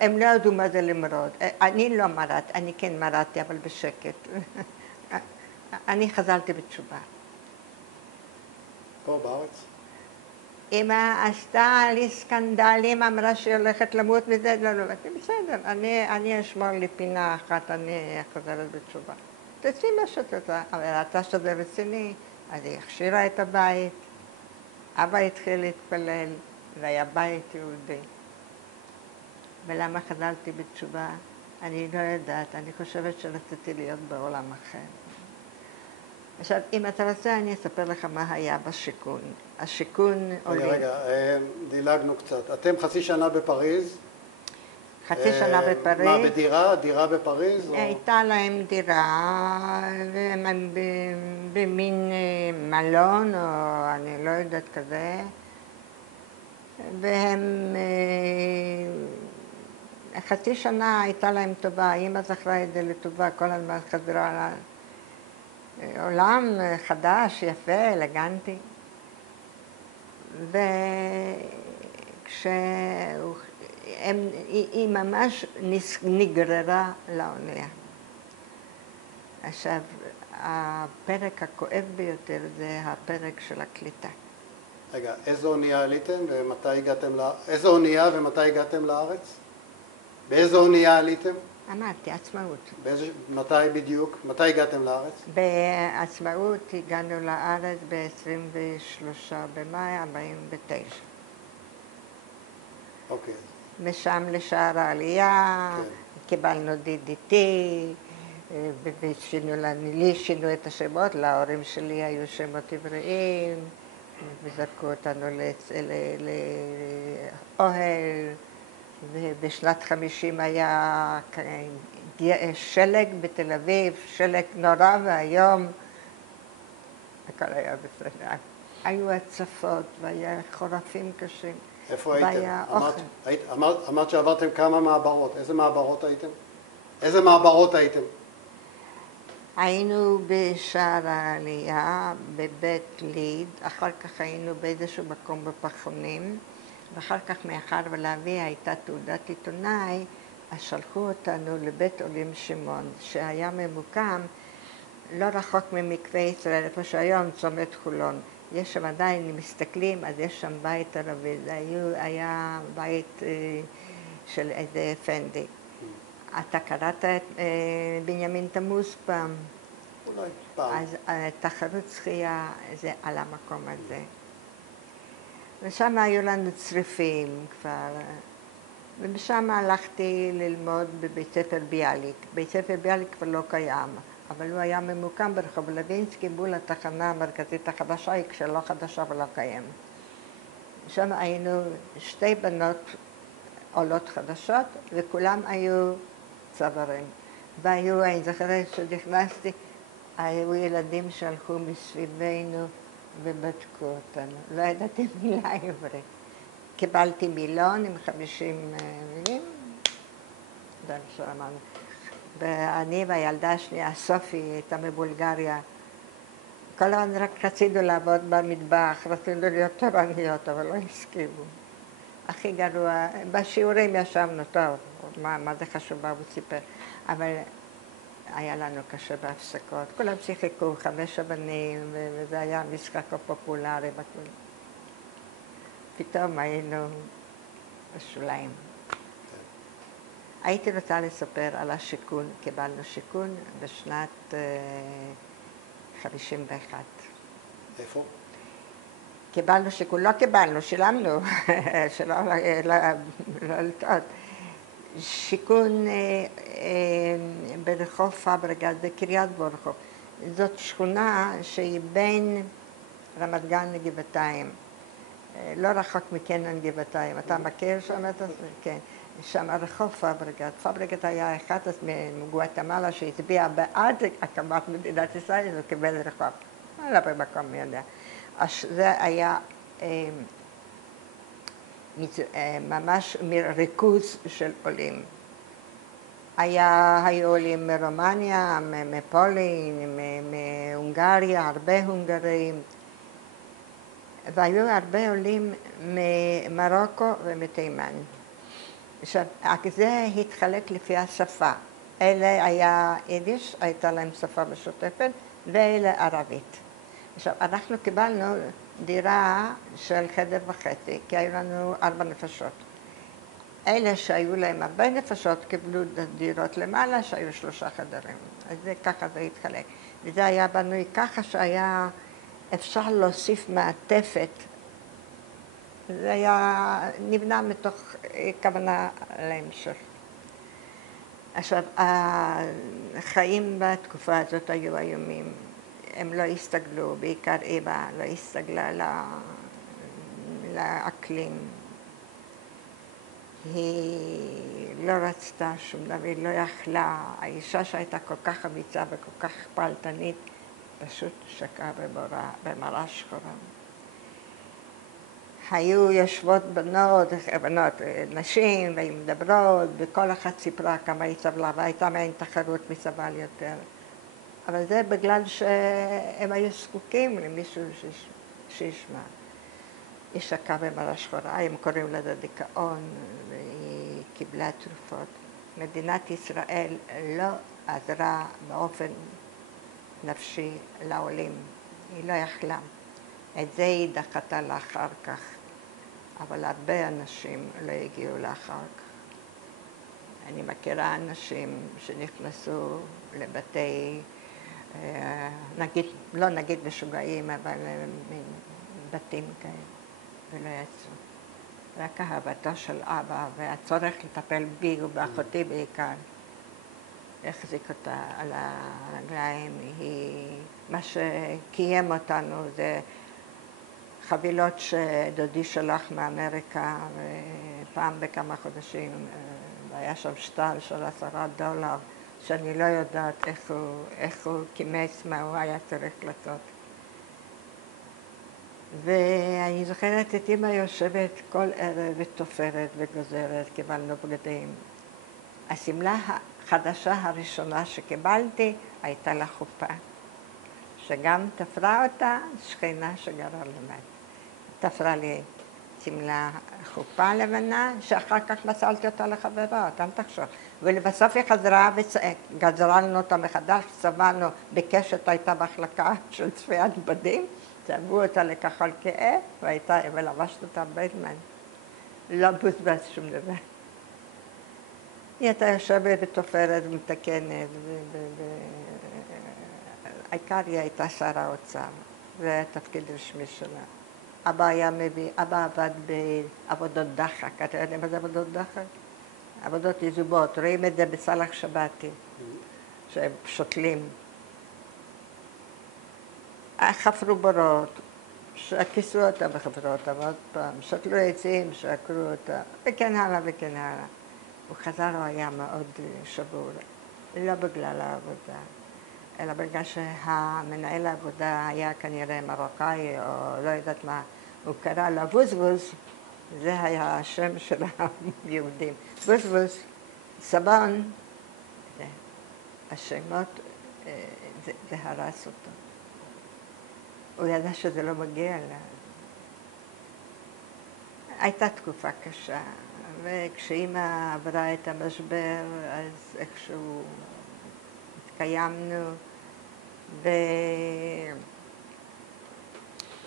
הם לא ידעו מה זה למרוד. אני לא מרדתי, אני כן מרדתי, אבל בשקט. אני חזרתי בתשובה. פה בארץ? אמא עשתה לי סקנדלים, אמרה שהיא הולכת למות וזה, לא, לא, בסדר, אני אשמור לי פינה אחת, אני חוזרת בתשובה. תעשי מה שאת רוצה, אבל אתה שזה רציני, אז היא הכשירה את הבית, אבא התחיל להתפלל, והיה בית יהודי. ולמה חזרתי בתשובה? אני לא יודעת, אני חושבת שרציתי להיות בעולם אחר. עכשיו, אם אתה רוצה, אני אספר לך מה היה בשיכון. השיכון עולים. רגע, דילגנו קצת. אתם חצי שנה בפריז? חצי שנה בפריז. מה, בדירה? דירה בפריז? הייתה להם דירה, והם במין מלון, או אני לא יודעת כזה. והם... חצי שנה הייתה להם טובה, אמא זכרה את זה לטובה, כל הזמן חזרה לעולם חדש, יפה, אלגנטי. היא ממש נגררה לאונייה. עכשיו, הפרק הכואב ביותר זה הפרק של הקליטה. רגע, איזו אונייה עליתם ומתי הגעתם איזו אונייה ומתי הגעתם לארץ? באיזו אונייה עליתם? אמרתי, עצמאות. מתי בדיוק? מתי הגעתם לארץ? בעצמאות הגענו לארץ ב-23 במאי 49. אוקיי. משם לשער העלייה, כן. קיבלנו DDT, לי שינו את השמות, להורים שלי היו שמות עבריים, וזרקו אותנו לאוהל, ובשנת 50 היה שלג בתל אביב, שלג נורא, והיום הכל היה בסדר. היו הצפות והיה חורפים קשים. איפה הייתם? אמרת שעברתם כמה מעברות. איזה מעברות הייתם? איזה מעברות הייתם? היינו בשער העלייה, בבית ליד, אחר כך היינו באיזשהו מקום בפחונים, ואחר כך מאחר ולאבי הייתה תעודת עיתונאי, אז שלחו אותנו לבית עולים שמעון, שהיה ממוקם לא רחוק ממקווה ישראל, איפה שהיום צומת חולון. יש שם עדיין, אם מסתכלים, אז יש שם בית ערבי, זה היה בית של איזה אפנדי. אתה קראת את בנימין תמוז פעם? אולי פעם. אז תחרות שחייה זה על המקום הזה. ושם היו לנו צריפים כבר, ומשם הלכתי ללמוד בבית ספר ביאליק. בית ספר ביאליק כבר לא קיים, אבל הוא היה ממוקם ברחוב לוינסקי מול התחנה המרכזית החדשה, היא כשלא חדשה ולא קיימת. שם היינו שתי בנות עולות חדשות, וכולם היו צברים. והיו, אני זוכרת שנכנסתי, היו ילדים שהלכו מסביבנו ובדקו אותנו. לא ידעתי מילה עברית. קיבלתי מילון עם 50 מילים. זה מה שאמרנו. ואני והילדה השנייה, סופי, הייתה מבולגריה. כל הזמן רק רצינו לעבוד במטבח, רצינו להיות תורניות, אבל לא הסכימו. הכי גרוע, בשיעורים ישבנו טוב, מה זה חשוב, הוא סיפר, אבל היה לנו קשה בהפסקות. כולם שיחקו 5 אבנים, וזה היה המשחק הפופולרי בכול. פתאום היינו בשוליים. הייתי רוצה לספר על השיכון, קיבלנו שיכון בשנת 51. איפה? קיבלנו שיכון, לא קיבלנו, שילמנו, שלא לטעות. שיכון ברחוב פברגה, בקריית בורחוב. זאת שכונה שהיא בין רמת גן לגבעתיים. לא רחוק מקניון גבעתיים. אתה מכיר שם את זה? כן. שם רחוב פברגה. פברגה היה אחד מגואטמלה שהצביע בעד הקמת מדינת ישראל, הוא קיבל רחוב. לא במקום מי יודע. אז זה היה ממש ריכוז של עולים. היו עולים מרומניה, מפולין, מהונגריה, הרבה הונגרים, והיו הרבה עולים ממרוקו ומתימן. עכשיו, זה התחלק לפי השפה. אלה היה יידיש, הייתה להם שפה משותפת, ואלה ערבית. עכשיו, אנחנו קיבלנו דירה של חדר וחצי, כי היו לנו 4 נפשות. אלה שהיו להם הרבה נפשות קיבלו דירות למעלה, שהיו 3 חדרים. אז ככה זה התחלק. וזה היה בנוי ככה שהיה אפשר להוסיף מעטפת. זה היה נבנה מתוך כוונה להמשך. עכשיו, החיים בתקופה הזאת היו איומים. הם לא הסתגלו, בעיקר אמא לא הסתגלה לאקלים. היא לא רצתה שום דבר, היא לא יכלה. האישה שהייתה כל כך אמיצה וכל כך פעלתנית, פשוט שקעה במרה שחורה. היו יושבות בנות, נשים, והן מדברות, וכל אחת סיפרה כמה היא סבלה, והייתה מעין תחרות מי סבל יותר. אבל זה בגלל שהם היו זקוקים למישהו שישמע. היא שקעה במרה שחורה, הם קוראים לזה דיכאון, והיא קיבלה תרופות. מדינת ישראל לא עזרה באופן נפשי לעולים, היא לא יכלה. את זה היא דחתה לאחר כך, אבל הרבה אנשים לא הגיעו לאחר כך. אני מכירה אנשים שנכנסו לבתי, לא נגיד משוגעים, אבל בתים כאלה, ולא יצאו. רק אהבתו של אבא והצורך לטפל בי ובאחותי בעיקר, החזיק אותה על הרגליים. מה שקיים אותנו זה חבילות שדודי שלח מאמריקה, ופעם בכמה חודשים היה שם שטר של $10, שאני לא יודעת איך הוא כימס מה הוא היה צריך לעשות. ואני זוכרת את אמא יושבת כל ערב ותופרת וגוזרת, קיבלנו בגדים. השמלה החדשה הראשונה שקיבלתי הייתה לה חופה, שגם תפרה אותה שכנה שגרה למטה. תפרה לי שמלה חופה לבנה, שאחר כך מסלתי אותה לחברות, אל תחשוב. ולבסוף היא חזרה וגזרה לנו אותה מחדש, צבענו בקשת, הייתה מחלקה של צפיית בדים, צבעו אותה לכחול כהה, ולבשת אותה הרבה זמן. לא בוזבז שום דבר. היא הייתה יושבת ותופרת ומתקנת, העיקר היא הייתה שר האוצר, זה היה תפקיד רשמי שלה. אבא עבד בעבודות דחק, אתה יודע מה זה עבודות דחק? עבודות יזובות, רואים את זה בסלח שבתי, שהם שותלים. חפרו בורות, כיסו אותה וחפרו אותה, ועוד פעם, שתלו עצים, שעקרו אותה, וכן הלאה וכן הלאה. הוא חזר, הוא היה מאוד שבור, לא בגלל העבודה, אלא בגלל שהמנהל העבודה היה כנראה מרוקאי או לא יודעת מה, הוא קרא לה בוזבוז, זה היה השם של היהודים. בוזבוז, סבון, השמות, זה הרס אותו. הוא ידע שזה לא מגיע לה. הייתה תקופה קשה, וכשאמא עברה את המשבר, אז איכשהו התקיימנו,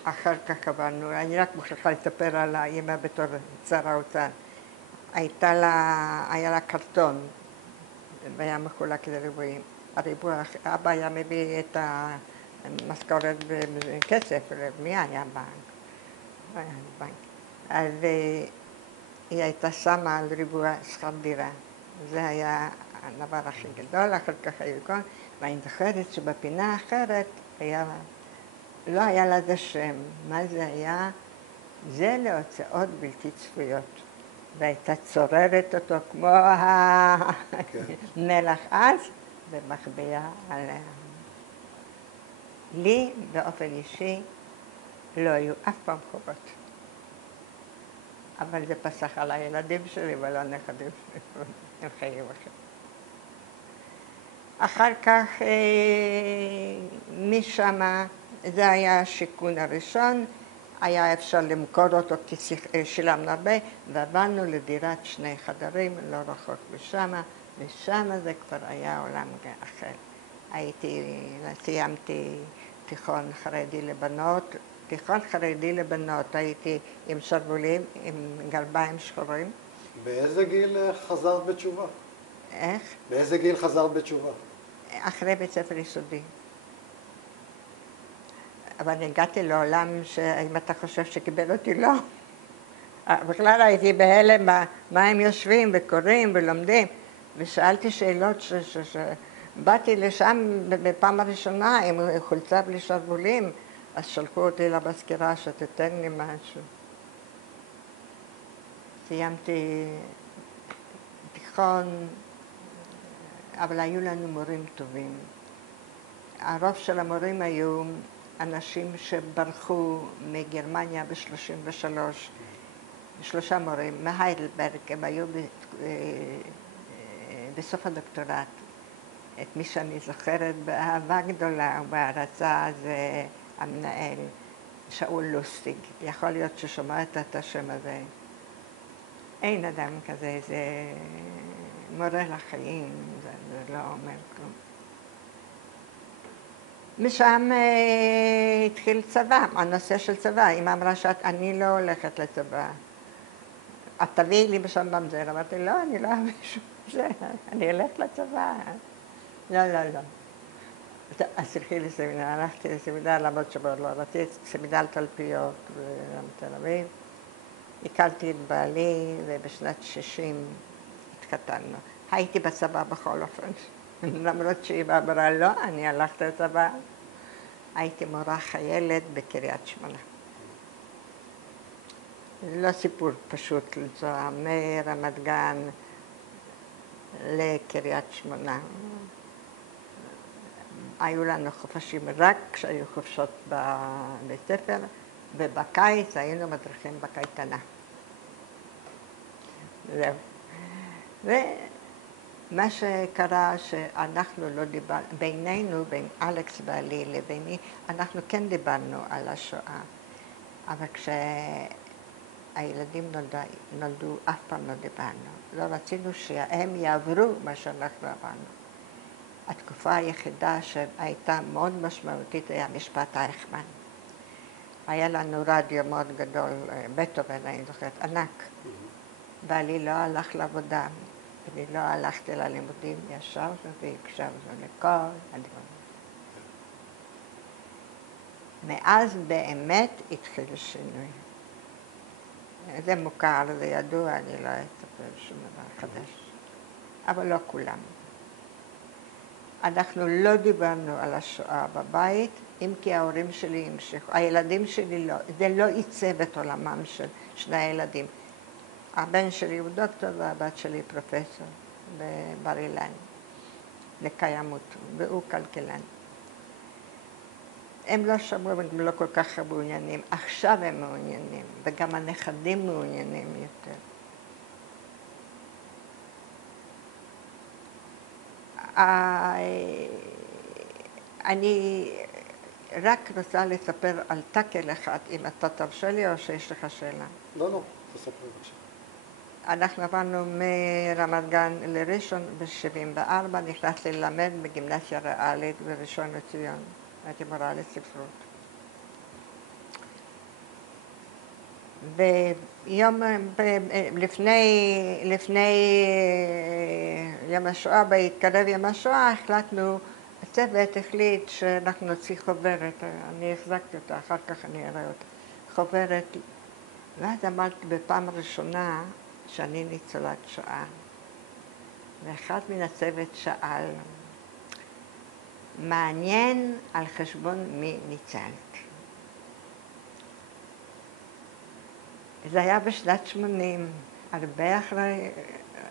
ואחר כך עברנו. אני רק מוכרחה לספר על האמא בתור שר האוצר. היה לה קרטון, והיה מחולק לריבועים. הריבוע, אבא היה מביא את המשכורת בכסף, מי היה בנק? אז היא הייתה שמה על ריבוע שכר דירה. זה היה הדבר הכי גדול, אחר כך היו כל... ואני זוכרת שבפינה האחרת היה... לא היה לזה שם. מה זה היה? זה להוצאות בלתי צפויות. והייתה צוררת אותו כמו המלח אז, ומחביאה עליה. לי, באופן אישי, לא היו אף פעם חובות. אבל זה פסח על הילדים שלי ולא הנכדים שלי, הם חיים אחרים. אחר כך, משם, זה היה השיכון הראשון, היה אפשר למכור אותו כי שילמנו הרבה, ועברנו לדירת 2 חדרים, לא רחוק משם, ושם זה כבר היה עולם אחר. סיימתי תיכון חרדי לבנות, תיכון חרדי לבנות, הייתי עם שרוולים, עם גרביים שחורים. באיזה גיל חזרת בתשובה? איך? באיזה גיל חזרת בתשובה? אחרי בית ספר יסודי. אבל הגעתי לעולם שאם אתה חושב שקיבל אותי, לא. בכלל הייתי בהלם מה הם יושבים וקוראים ולומדים, ושאלתי שאלות באתי לשם בפעם הראשונה עם חולצה בלי שרוולים, אז שלחו אותי למזכירה שתתן לי משהו. סיימתי תיכון, אבל היו לנו מורים טובים. הרוב של המורים היו אנשים שברחו מגרמניה ב-33, 3 מורים, מהיידלברג, הם היו בסוף הדוקטורט. את מי שאני זוכרת באהבה גדולה ובהערצה זה המנהל, שאול לוסטיג. יכול להיות ששומעת את השם הזה. אין אדם כזה, זה מורה לחיים, זה לא אומר כלום. משם התחיל צבא, הנושא של צבא. אמא אמרה שאני לא הולכת לצבא. את תביאי לי בשם במזר. אמרתי, לא, אני לא אביא שום זה, אני אלך לצבא. לא, לא, לא. אז תלכי לסמינר, הלכתי לסמינר, למרות שבו לא רציתי, סמינר תלפיות בתל אביב. הכרתי את בעלי, ובשנת 60 התחתנו. הייתי בצבא בכל אופן. למרות שאמא אמרה, לא, אני הלכתי לצבא. הייתי מורה חיילת בקריית שמונה. זה לא סיפור פשוט לנסוע מרמת גן לקריית שמונה. היו לנו חופשים רק כשהיו חופשות בבית ספר, ובקיץ היינו מדריכים בקייטנה. זהו. ומה שקרה שאנחנו לא דיברנו, בינינו, בין אלכס בעלי לביני, אנחנו כן דיברנו על השואה. אבל כשהילדים נולדו, אף פעם לא דיברנו. לא רצינו שהם יעברו מה שאנחנו עברנו. התקופה היחידה שהייתה מאוד משמעותית היה משפט אייכמן. היה לנו רדיו מאוד גדול, בטהובן, אני זוכרת, ענק. בעלי לא הלך לעבודה, אני לא הלכתי ללימודים, ישבנו והקשבנו לכל הדברים. מאז באמת התחיל שינוי. זה מוכר, זה ידוע, אני לא אספר שום דבר חדש. אבל לא כולם. אנחנו לא דיברנו על השואה בבית, אם כי ההורים שלי המשיכו, הילדים שלי לא, זה לא עיצב את עולמם של 2 ילדים. הבן שלי הוא דוקטור והבת שלי פרופסור בבר אילן לקיימות, והוא כלכלן. הם לא שמעו, הם לא כל כך מעוניינים, עכשיו הם מעוניינים, וגם הנכדים מעוניינים יותר. אני רק רוצה לספר על תקל אחד, אם אתה תרשה לי או שיש לך שאלה. לא, לא, תספרי בבקשה. אנחנו עברנו מרמת גן לראשון ב-74, נכנסתי ללמד בגימנסיה ריאלית בראשון לציון. הייתי מורה לספרות. לפני יום השואה, בהתקרב יום השואה, הצוות החליט שאנחנו נוציא חוברת, אני החזקתי אותה, אחר כך אני אראה אותה, חוברת, ואז אמרתי בפעם הראשונה שאני ניצולת שואה. ואחד מן הצוות שאל, מעניין על חשבון מי ניצלת. זה היה בשנת 80, הרבה אחרי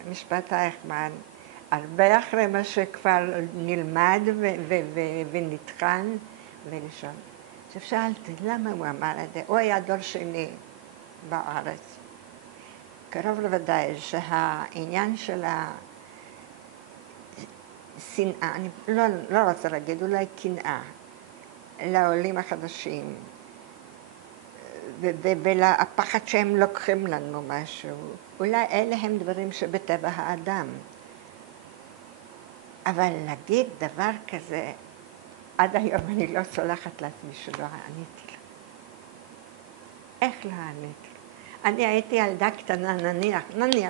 משפט אייכמן, הרבה אחרי מה שכבר נלמד ונטחן, ולשאול. עכשיו שאלתי, למה הוא אמר את זה? הוא היה דור שני בארץ. קרוב לוודאי שהעניין של השנאה, אני לא רוצה להגיד, אולי קנאה, לעולים החדשים, ולפחד שהם לוקחים לנו משהו. אולי אלה הם דברים שבטבע האדם. אבל להגיד דבר כזה, עד היום אני לא סולחת לעצמי שלא עניתי לו. איך לא עניתי לו? אני הייתי ילדה קטנה, נניח,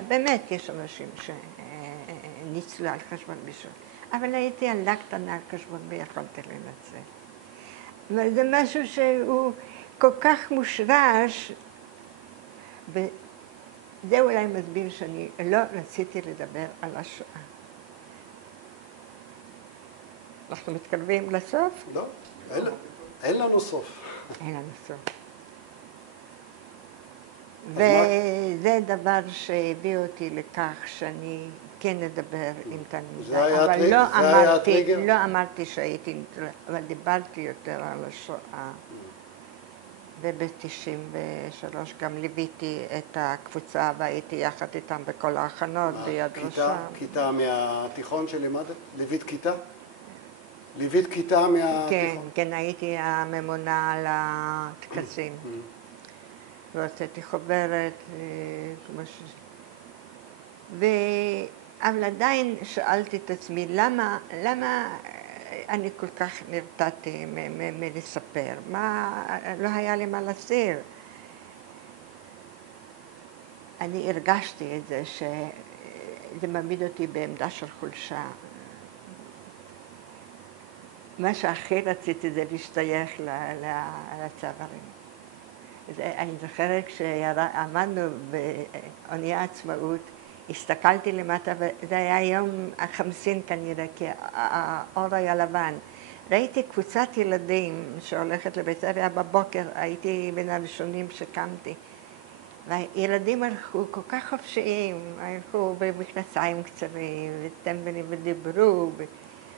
באמת יש אנשים שניצלו על חשבון מישהו, אבל הייתי ילדה קטנה על חשבון ויכולתי לנצל. וזה משהו שהוא כל כך מושרש, וזה אולי מסביר שאני לא רציתי לדבר על השואה. אנחנו מתקרבים לסוף? לא, אין לנו סוף. אין לנו סוף. וזה דבר שהביא אותי לכך שאני כן אדבר עם תלמידה, אבל לא אמרתי שהייתי, אבל דיברתי יותר על השואה. וב-93 גם ליוויתי את הקבוצה והייתי יחד איתם בכל ההכנות ביד רשם. כיתה מהתיכון שלימדת? ליווית כיתה? ליווית כיתה מהתיכון? כן, הייתי הממונה על הטקסים. והוצאתי חוברת, אבל עדיין שאלתי את עצמי, למה אני כל כך נרתעתי מלספר? לא היה לי מה להסתיר. אני הרגשתי את זה, שזה מעמיד אותי בעמדה של חולשה. מה שהכי רציתי זה להשתייך לצברים. אני זוכרת כשעמדנו באונייה העצמאות, הסתכלתי למטה, וזה היה יום ה-50 כנראה, כי האור היה לבן. ראיתי קבוצת ילדים שהולכת לבית ספר, בבוקר הייתי בין הראשונים שקמתי. והילדים הלכו כל כך חופשיים, הלכו במכנסיים קצרים, וטמבלים ודיברו.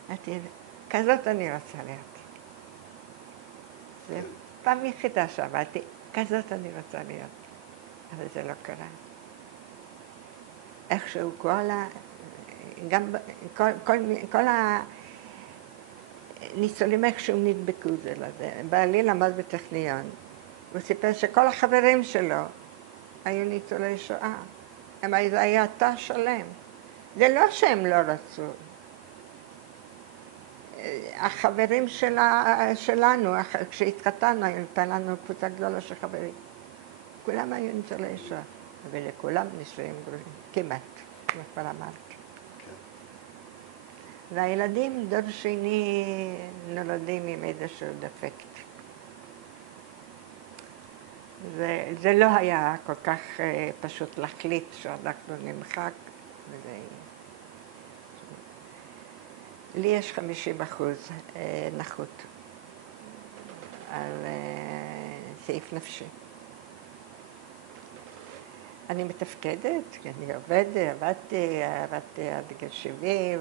אמרתי, כזאת אני רוצה להיות. זה פעם יחידה שעבדתי, כזאת אני רוצה להיות. אבל זה לא קרה. איכשהו כל הניצולים איכשהו נדבקו זה לזה. בעלי למד בטכניון. הוא סיפר שכל החברים שלו היו ניצולי שואה. זה היה תא שלם. זה לא שהם לא רצו. החברים שלנו, כשהתחתנו, הייתה לנו קבוצה גדולה של חברים. כולם היו ניצולי שואה, ולכולם נישואים גדולים, כמעט, כמו כבר אמרתי. והילדים דור שני נולדים עם איזשהו דפקט. זה לא היה כל כך פשוט להחליט שאנחנו נמחק. לי יש 50% נכות על סעיף נפשי. אני מתפקדת, אני עבדתי עד גיל 70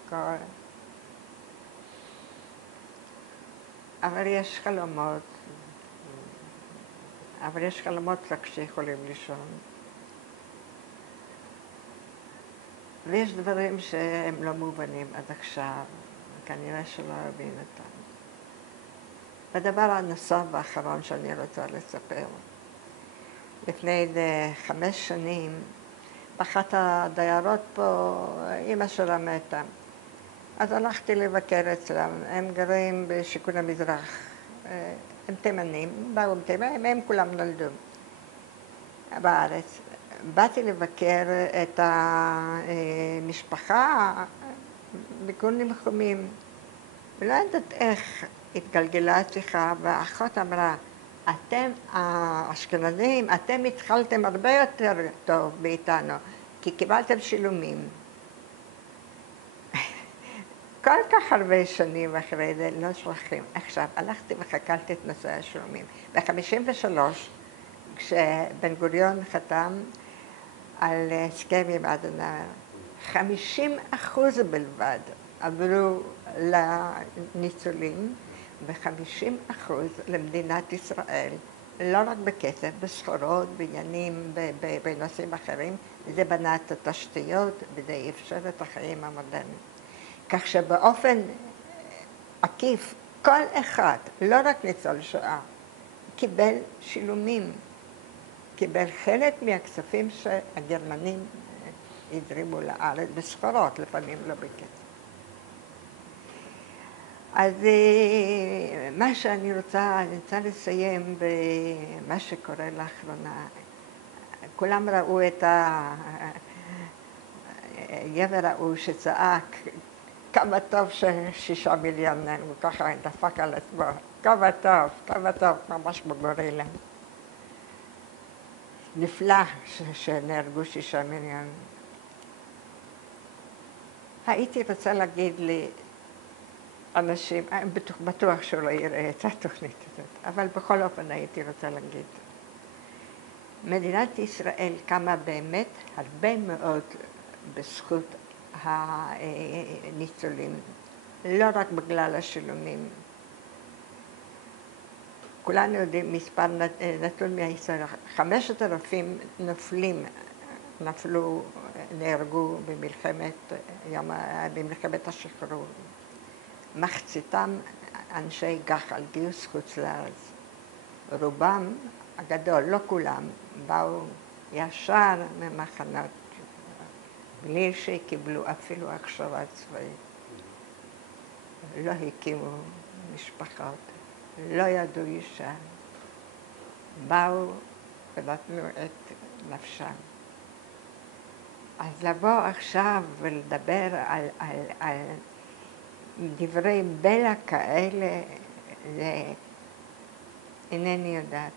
והכל. אבל יש חלומות רק שיכולים לישון. ויש דברים שהם לא מובנים עד עכשיו, כנראה שלא אבין אותם. והדבר הנוסף והאחרון שאני רוצה לספר, לפני 5 שנים, באחת הדיירות פה, אמא שלה מתה. אז הלכתי לבקר אצלם, הם גרים בשיכון המזרח, הם תימנים, באו תימנים, הם כולם נולדו בארץ. באתי לבקר את המשפחה בכל ניחומים. ולא יודעת איך התגלגלה השיחה, והאחות אמרה, אתם האשכנזים, אתם התחלתם הרבה יותר טוב מאיתנו, כי קיבלתם שילומים. כל כך הרבה שנים אחרי זה לא שוכחים. עכשיו, הלכתי וחקרתי את נושא השלומים. ב-53, כשבן גוריון חתם על הסכם עם אדנאואר, 50% בלבד עברו לניצולים, ו-50% למדינת ישראל, לא רק בכסף, בסחורות, בעניינים, בנושאים אחרים. זה בנה את התשתיות וזה אפשר את החיים המודרניים. כך שבאופן עקיף, כל אחד, לא רק ניצול שואה, קיבל שילומים, קיבל חלק מהכספים שהגרמנים הזרימו לארץ בסחורות, לפעמים לא בכסף. אז מה שאני רוצה לסיים במה שקורה לאחרונה. כולם ראו את הגבר ההוא שצעק, כמה טוב ש6 מיליון נהרגו, ככה דפק על עצמו, כמה טוב, ממש בגורילה. נפלא שנהרגו 6 מיליון. הייתי רוצה להגיד לאנשים, בטוח שהוא לא יראה את התוכנית הזאת, אבל בכל אופן הייתי רוצה להגיד. מדינת ישראל קמה באמת הרבה מאוד בזכות הניצולים, לא רק בגלל השילומים. כולנו יודעים מספר נתון מההיסטוריה, 5,000 נהרגו במלחמת השחרור. מחציתם אנשי גח"ל, גיוס חוץ לארץ. רובם הגדול, לא כולם, באו ישר ממחנות, בלי שקיבלו אפילו הכשרה צבאית. לא הקימו משפחות, לא ידעו אישה, באו ונתנו את נפשם. אז לבוא עכשיו ולדבר על דברי בלע כאלה, זה אינני יודעת.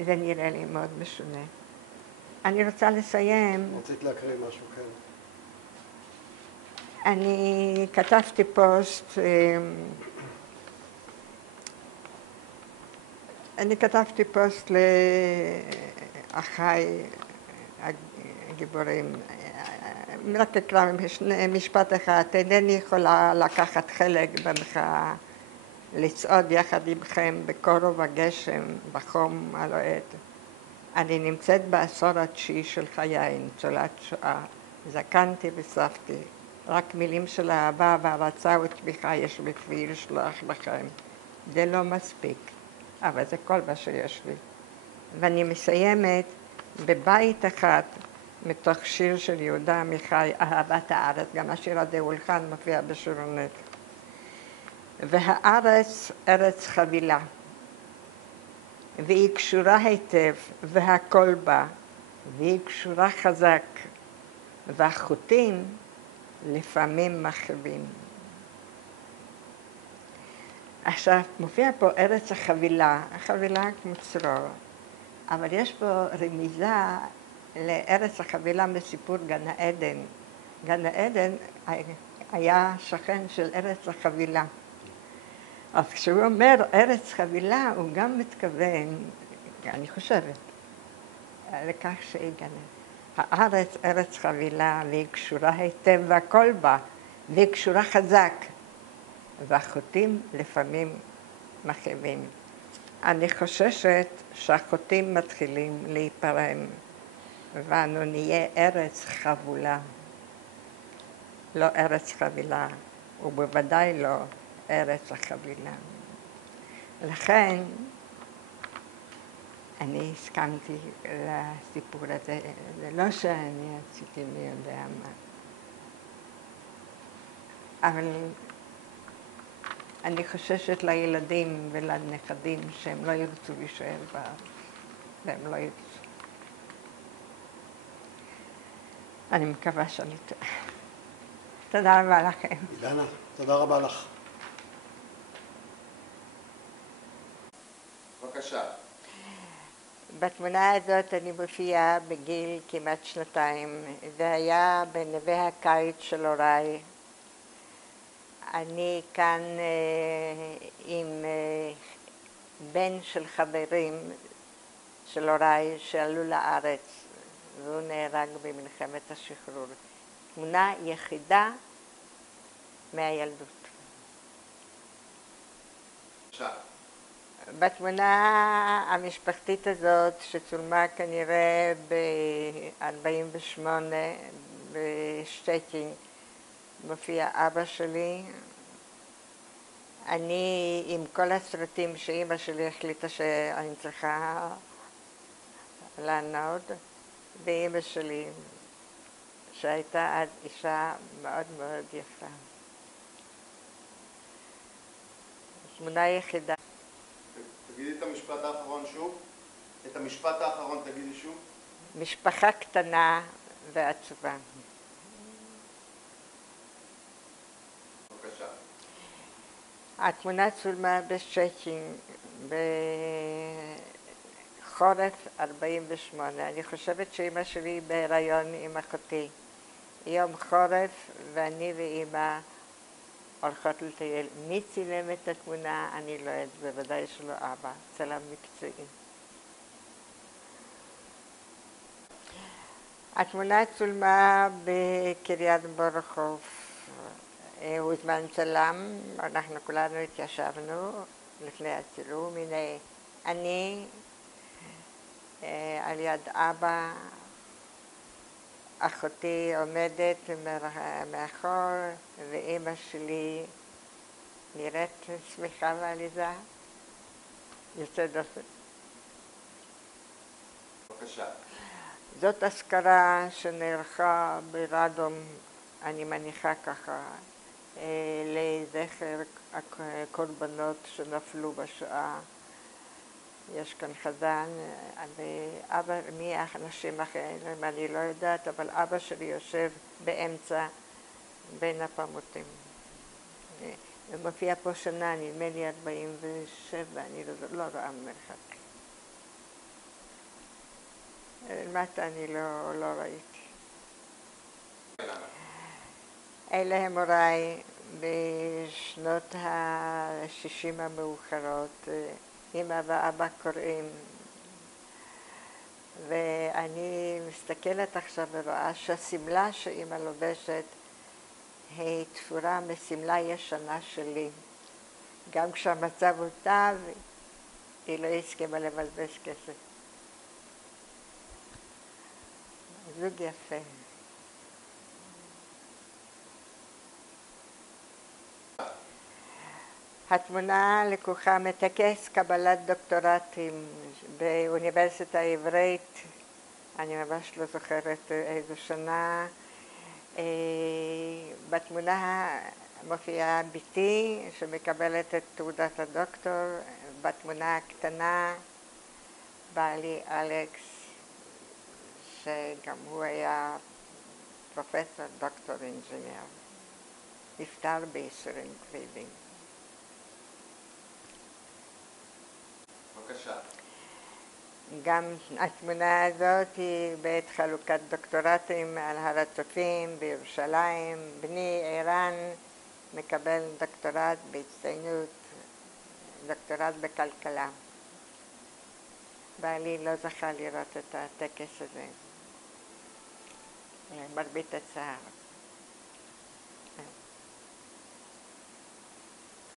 זה נראה לי מאוד משונה. אני רוצה לסיים. רצית להקריא משהו, כן. אני כתבתי פוסט לאחיי הגיבורים. רק אקרא משפט אחד, אינני יכולה לקחת חלק במחאה, לצעוד יחד עמכם בקור ובגשם, בחום הלוהט. אני נמצאת בעשור ה9 של חיי, ניצולת שואה, זקנתי וסבתי. רק מילים של אהבה והרצה ותמיכה יש בפי לשלוח לכם. זה לא מספיק, אבל זה כל מה שיש לי. ואני מסיימת בבית אחד מתוך שיר של יהודה עמיחי, אהבת הארץ, גם השיר הזה הולחן מופיע בשירונת. והארץ ארץ חבילה, והיא קשורה היטב, והכל בה, והיא קשורה חזק, והחוטים לפעמים מחווים. עכשיו, מופיע פה ארץ החבילה, החבילה כמו צרור, אבל יש פה רמיזה לארץ החבילה מסיפור גן העדן. גן העדן היה שכן של ארץ החבילה. אז כשהוא אומר ארץ חבילה, הוא גם מתכוון, אני חושבת, לכך שהיא גן עדן. הארץ ארץ חבילה, והיא קשורה היטב והכל בה, והיא קשורה חזק, והחוטים לפעמים מחווים. אני חוששת שהחוטים מתחילים להיפרם, ואנו נהיה ארץ חבולה, לא ארץ חבילה, ובוודאי לא ארץ החבילה. לכן אני הסכמתי לסיפור הזה, זה לא שאני עשיתי מי יודע מה, אבל אני חוששת לילדים ולנכדים שהם לא ירצו להישאר בארץ, והם לא ירצו. אני מקווה שאני טועה. תודה רבה לכם. אילנה, תודה רבה לך. בבקשה. בתמונה הזאת אני מופיעה בגיל כמעט 2, זה היה בנווה הקיץ של הוריי. אני כאן עם בן של חברים של הוריי שעלו לארץ, והוא נהרג במלחמת השחרור. תמונה יחידה מהילדות. בתמונה המשפחתית הזאת, שצולמה כנראה ב-48 בשטטין, מופיע אבא שלי. אני עם כל הסרטים שאימא שלי החליטה שאני צריכה לענוד, ואימא שלי, שהייתה אז אישה מאוד מאוד יפה. תמונה יחידה. תגידי את המשפט האחרון שוב. את המשפט האחרון תגידי שוב. משפחה קטנה ועצובה. בבקשה. התמונה צולמה בשטטין בחורף 48. אני חושבת שאימא שלי בהיריון עם אחותי. יום חורף ואני ואימא הולכות לטייל. מי צילם את התמונה? אני לא יודעת, בוודאי שלא אבא, צלם מקצועי. התמונה צולמה בקריית בורוכוב. הוזמן צלם, אנחנו כולנו התיישבנו לפני הצילום. הנה אני על יד אבא, אחותי עומדת מאחור, ואימא שלי נראית שמחה ועליזה, יוצא דופן. בבקשה. זאת אזכרה שנערכה ברדום, אני מניחה ככה, לזכר הקורבנות שנפלו בשואה. יש כאן חזן, ואבא, מי האנשים אחרים, אני לא יודעת, אבל אבא שלי יושב באמצע בין הפעמותים. ומופיע פה שנה, נדמה לי 47, אני לא רואה מרחק. למטה אני לא ראיתי. אלה הם הוריי בשנות ה-60 המאוחרות. אמא ואבא קוראים, ואני מסתכלת עכשיו ורואה שהסמלה שאמא לובשת היא תפורה מסמלה ישנה שלי. גם כשהמצב הוא טוב, היא לא הסכימה לבזבז כסף. זוג יפה. התמונה לקוחה מטקס קבלת דוקטורטים באוניברסיטה העברית, אני ממש לא זוכרת איזו שנה. בתמונה מופיעה ביתי שמקבלת את תעודת הדוקטור, בתמונה הקטנה בעלי אלכס, שגם הוא היה פרופסור, דוקטור אינג'ינר, נפטר בייסורים כבדים. בבקשה. גם התמונה הזאת היא בעת חלוקת דוקטורטים על הר הצופים בירושלים. בני ערן מקבל דוקטורט בהצטיינות, דוקטורט בכלכלה. בעלי לא זכה לראות את הטקס הזה, מרבית הצער.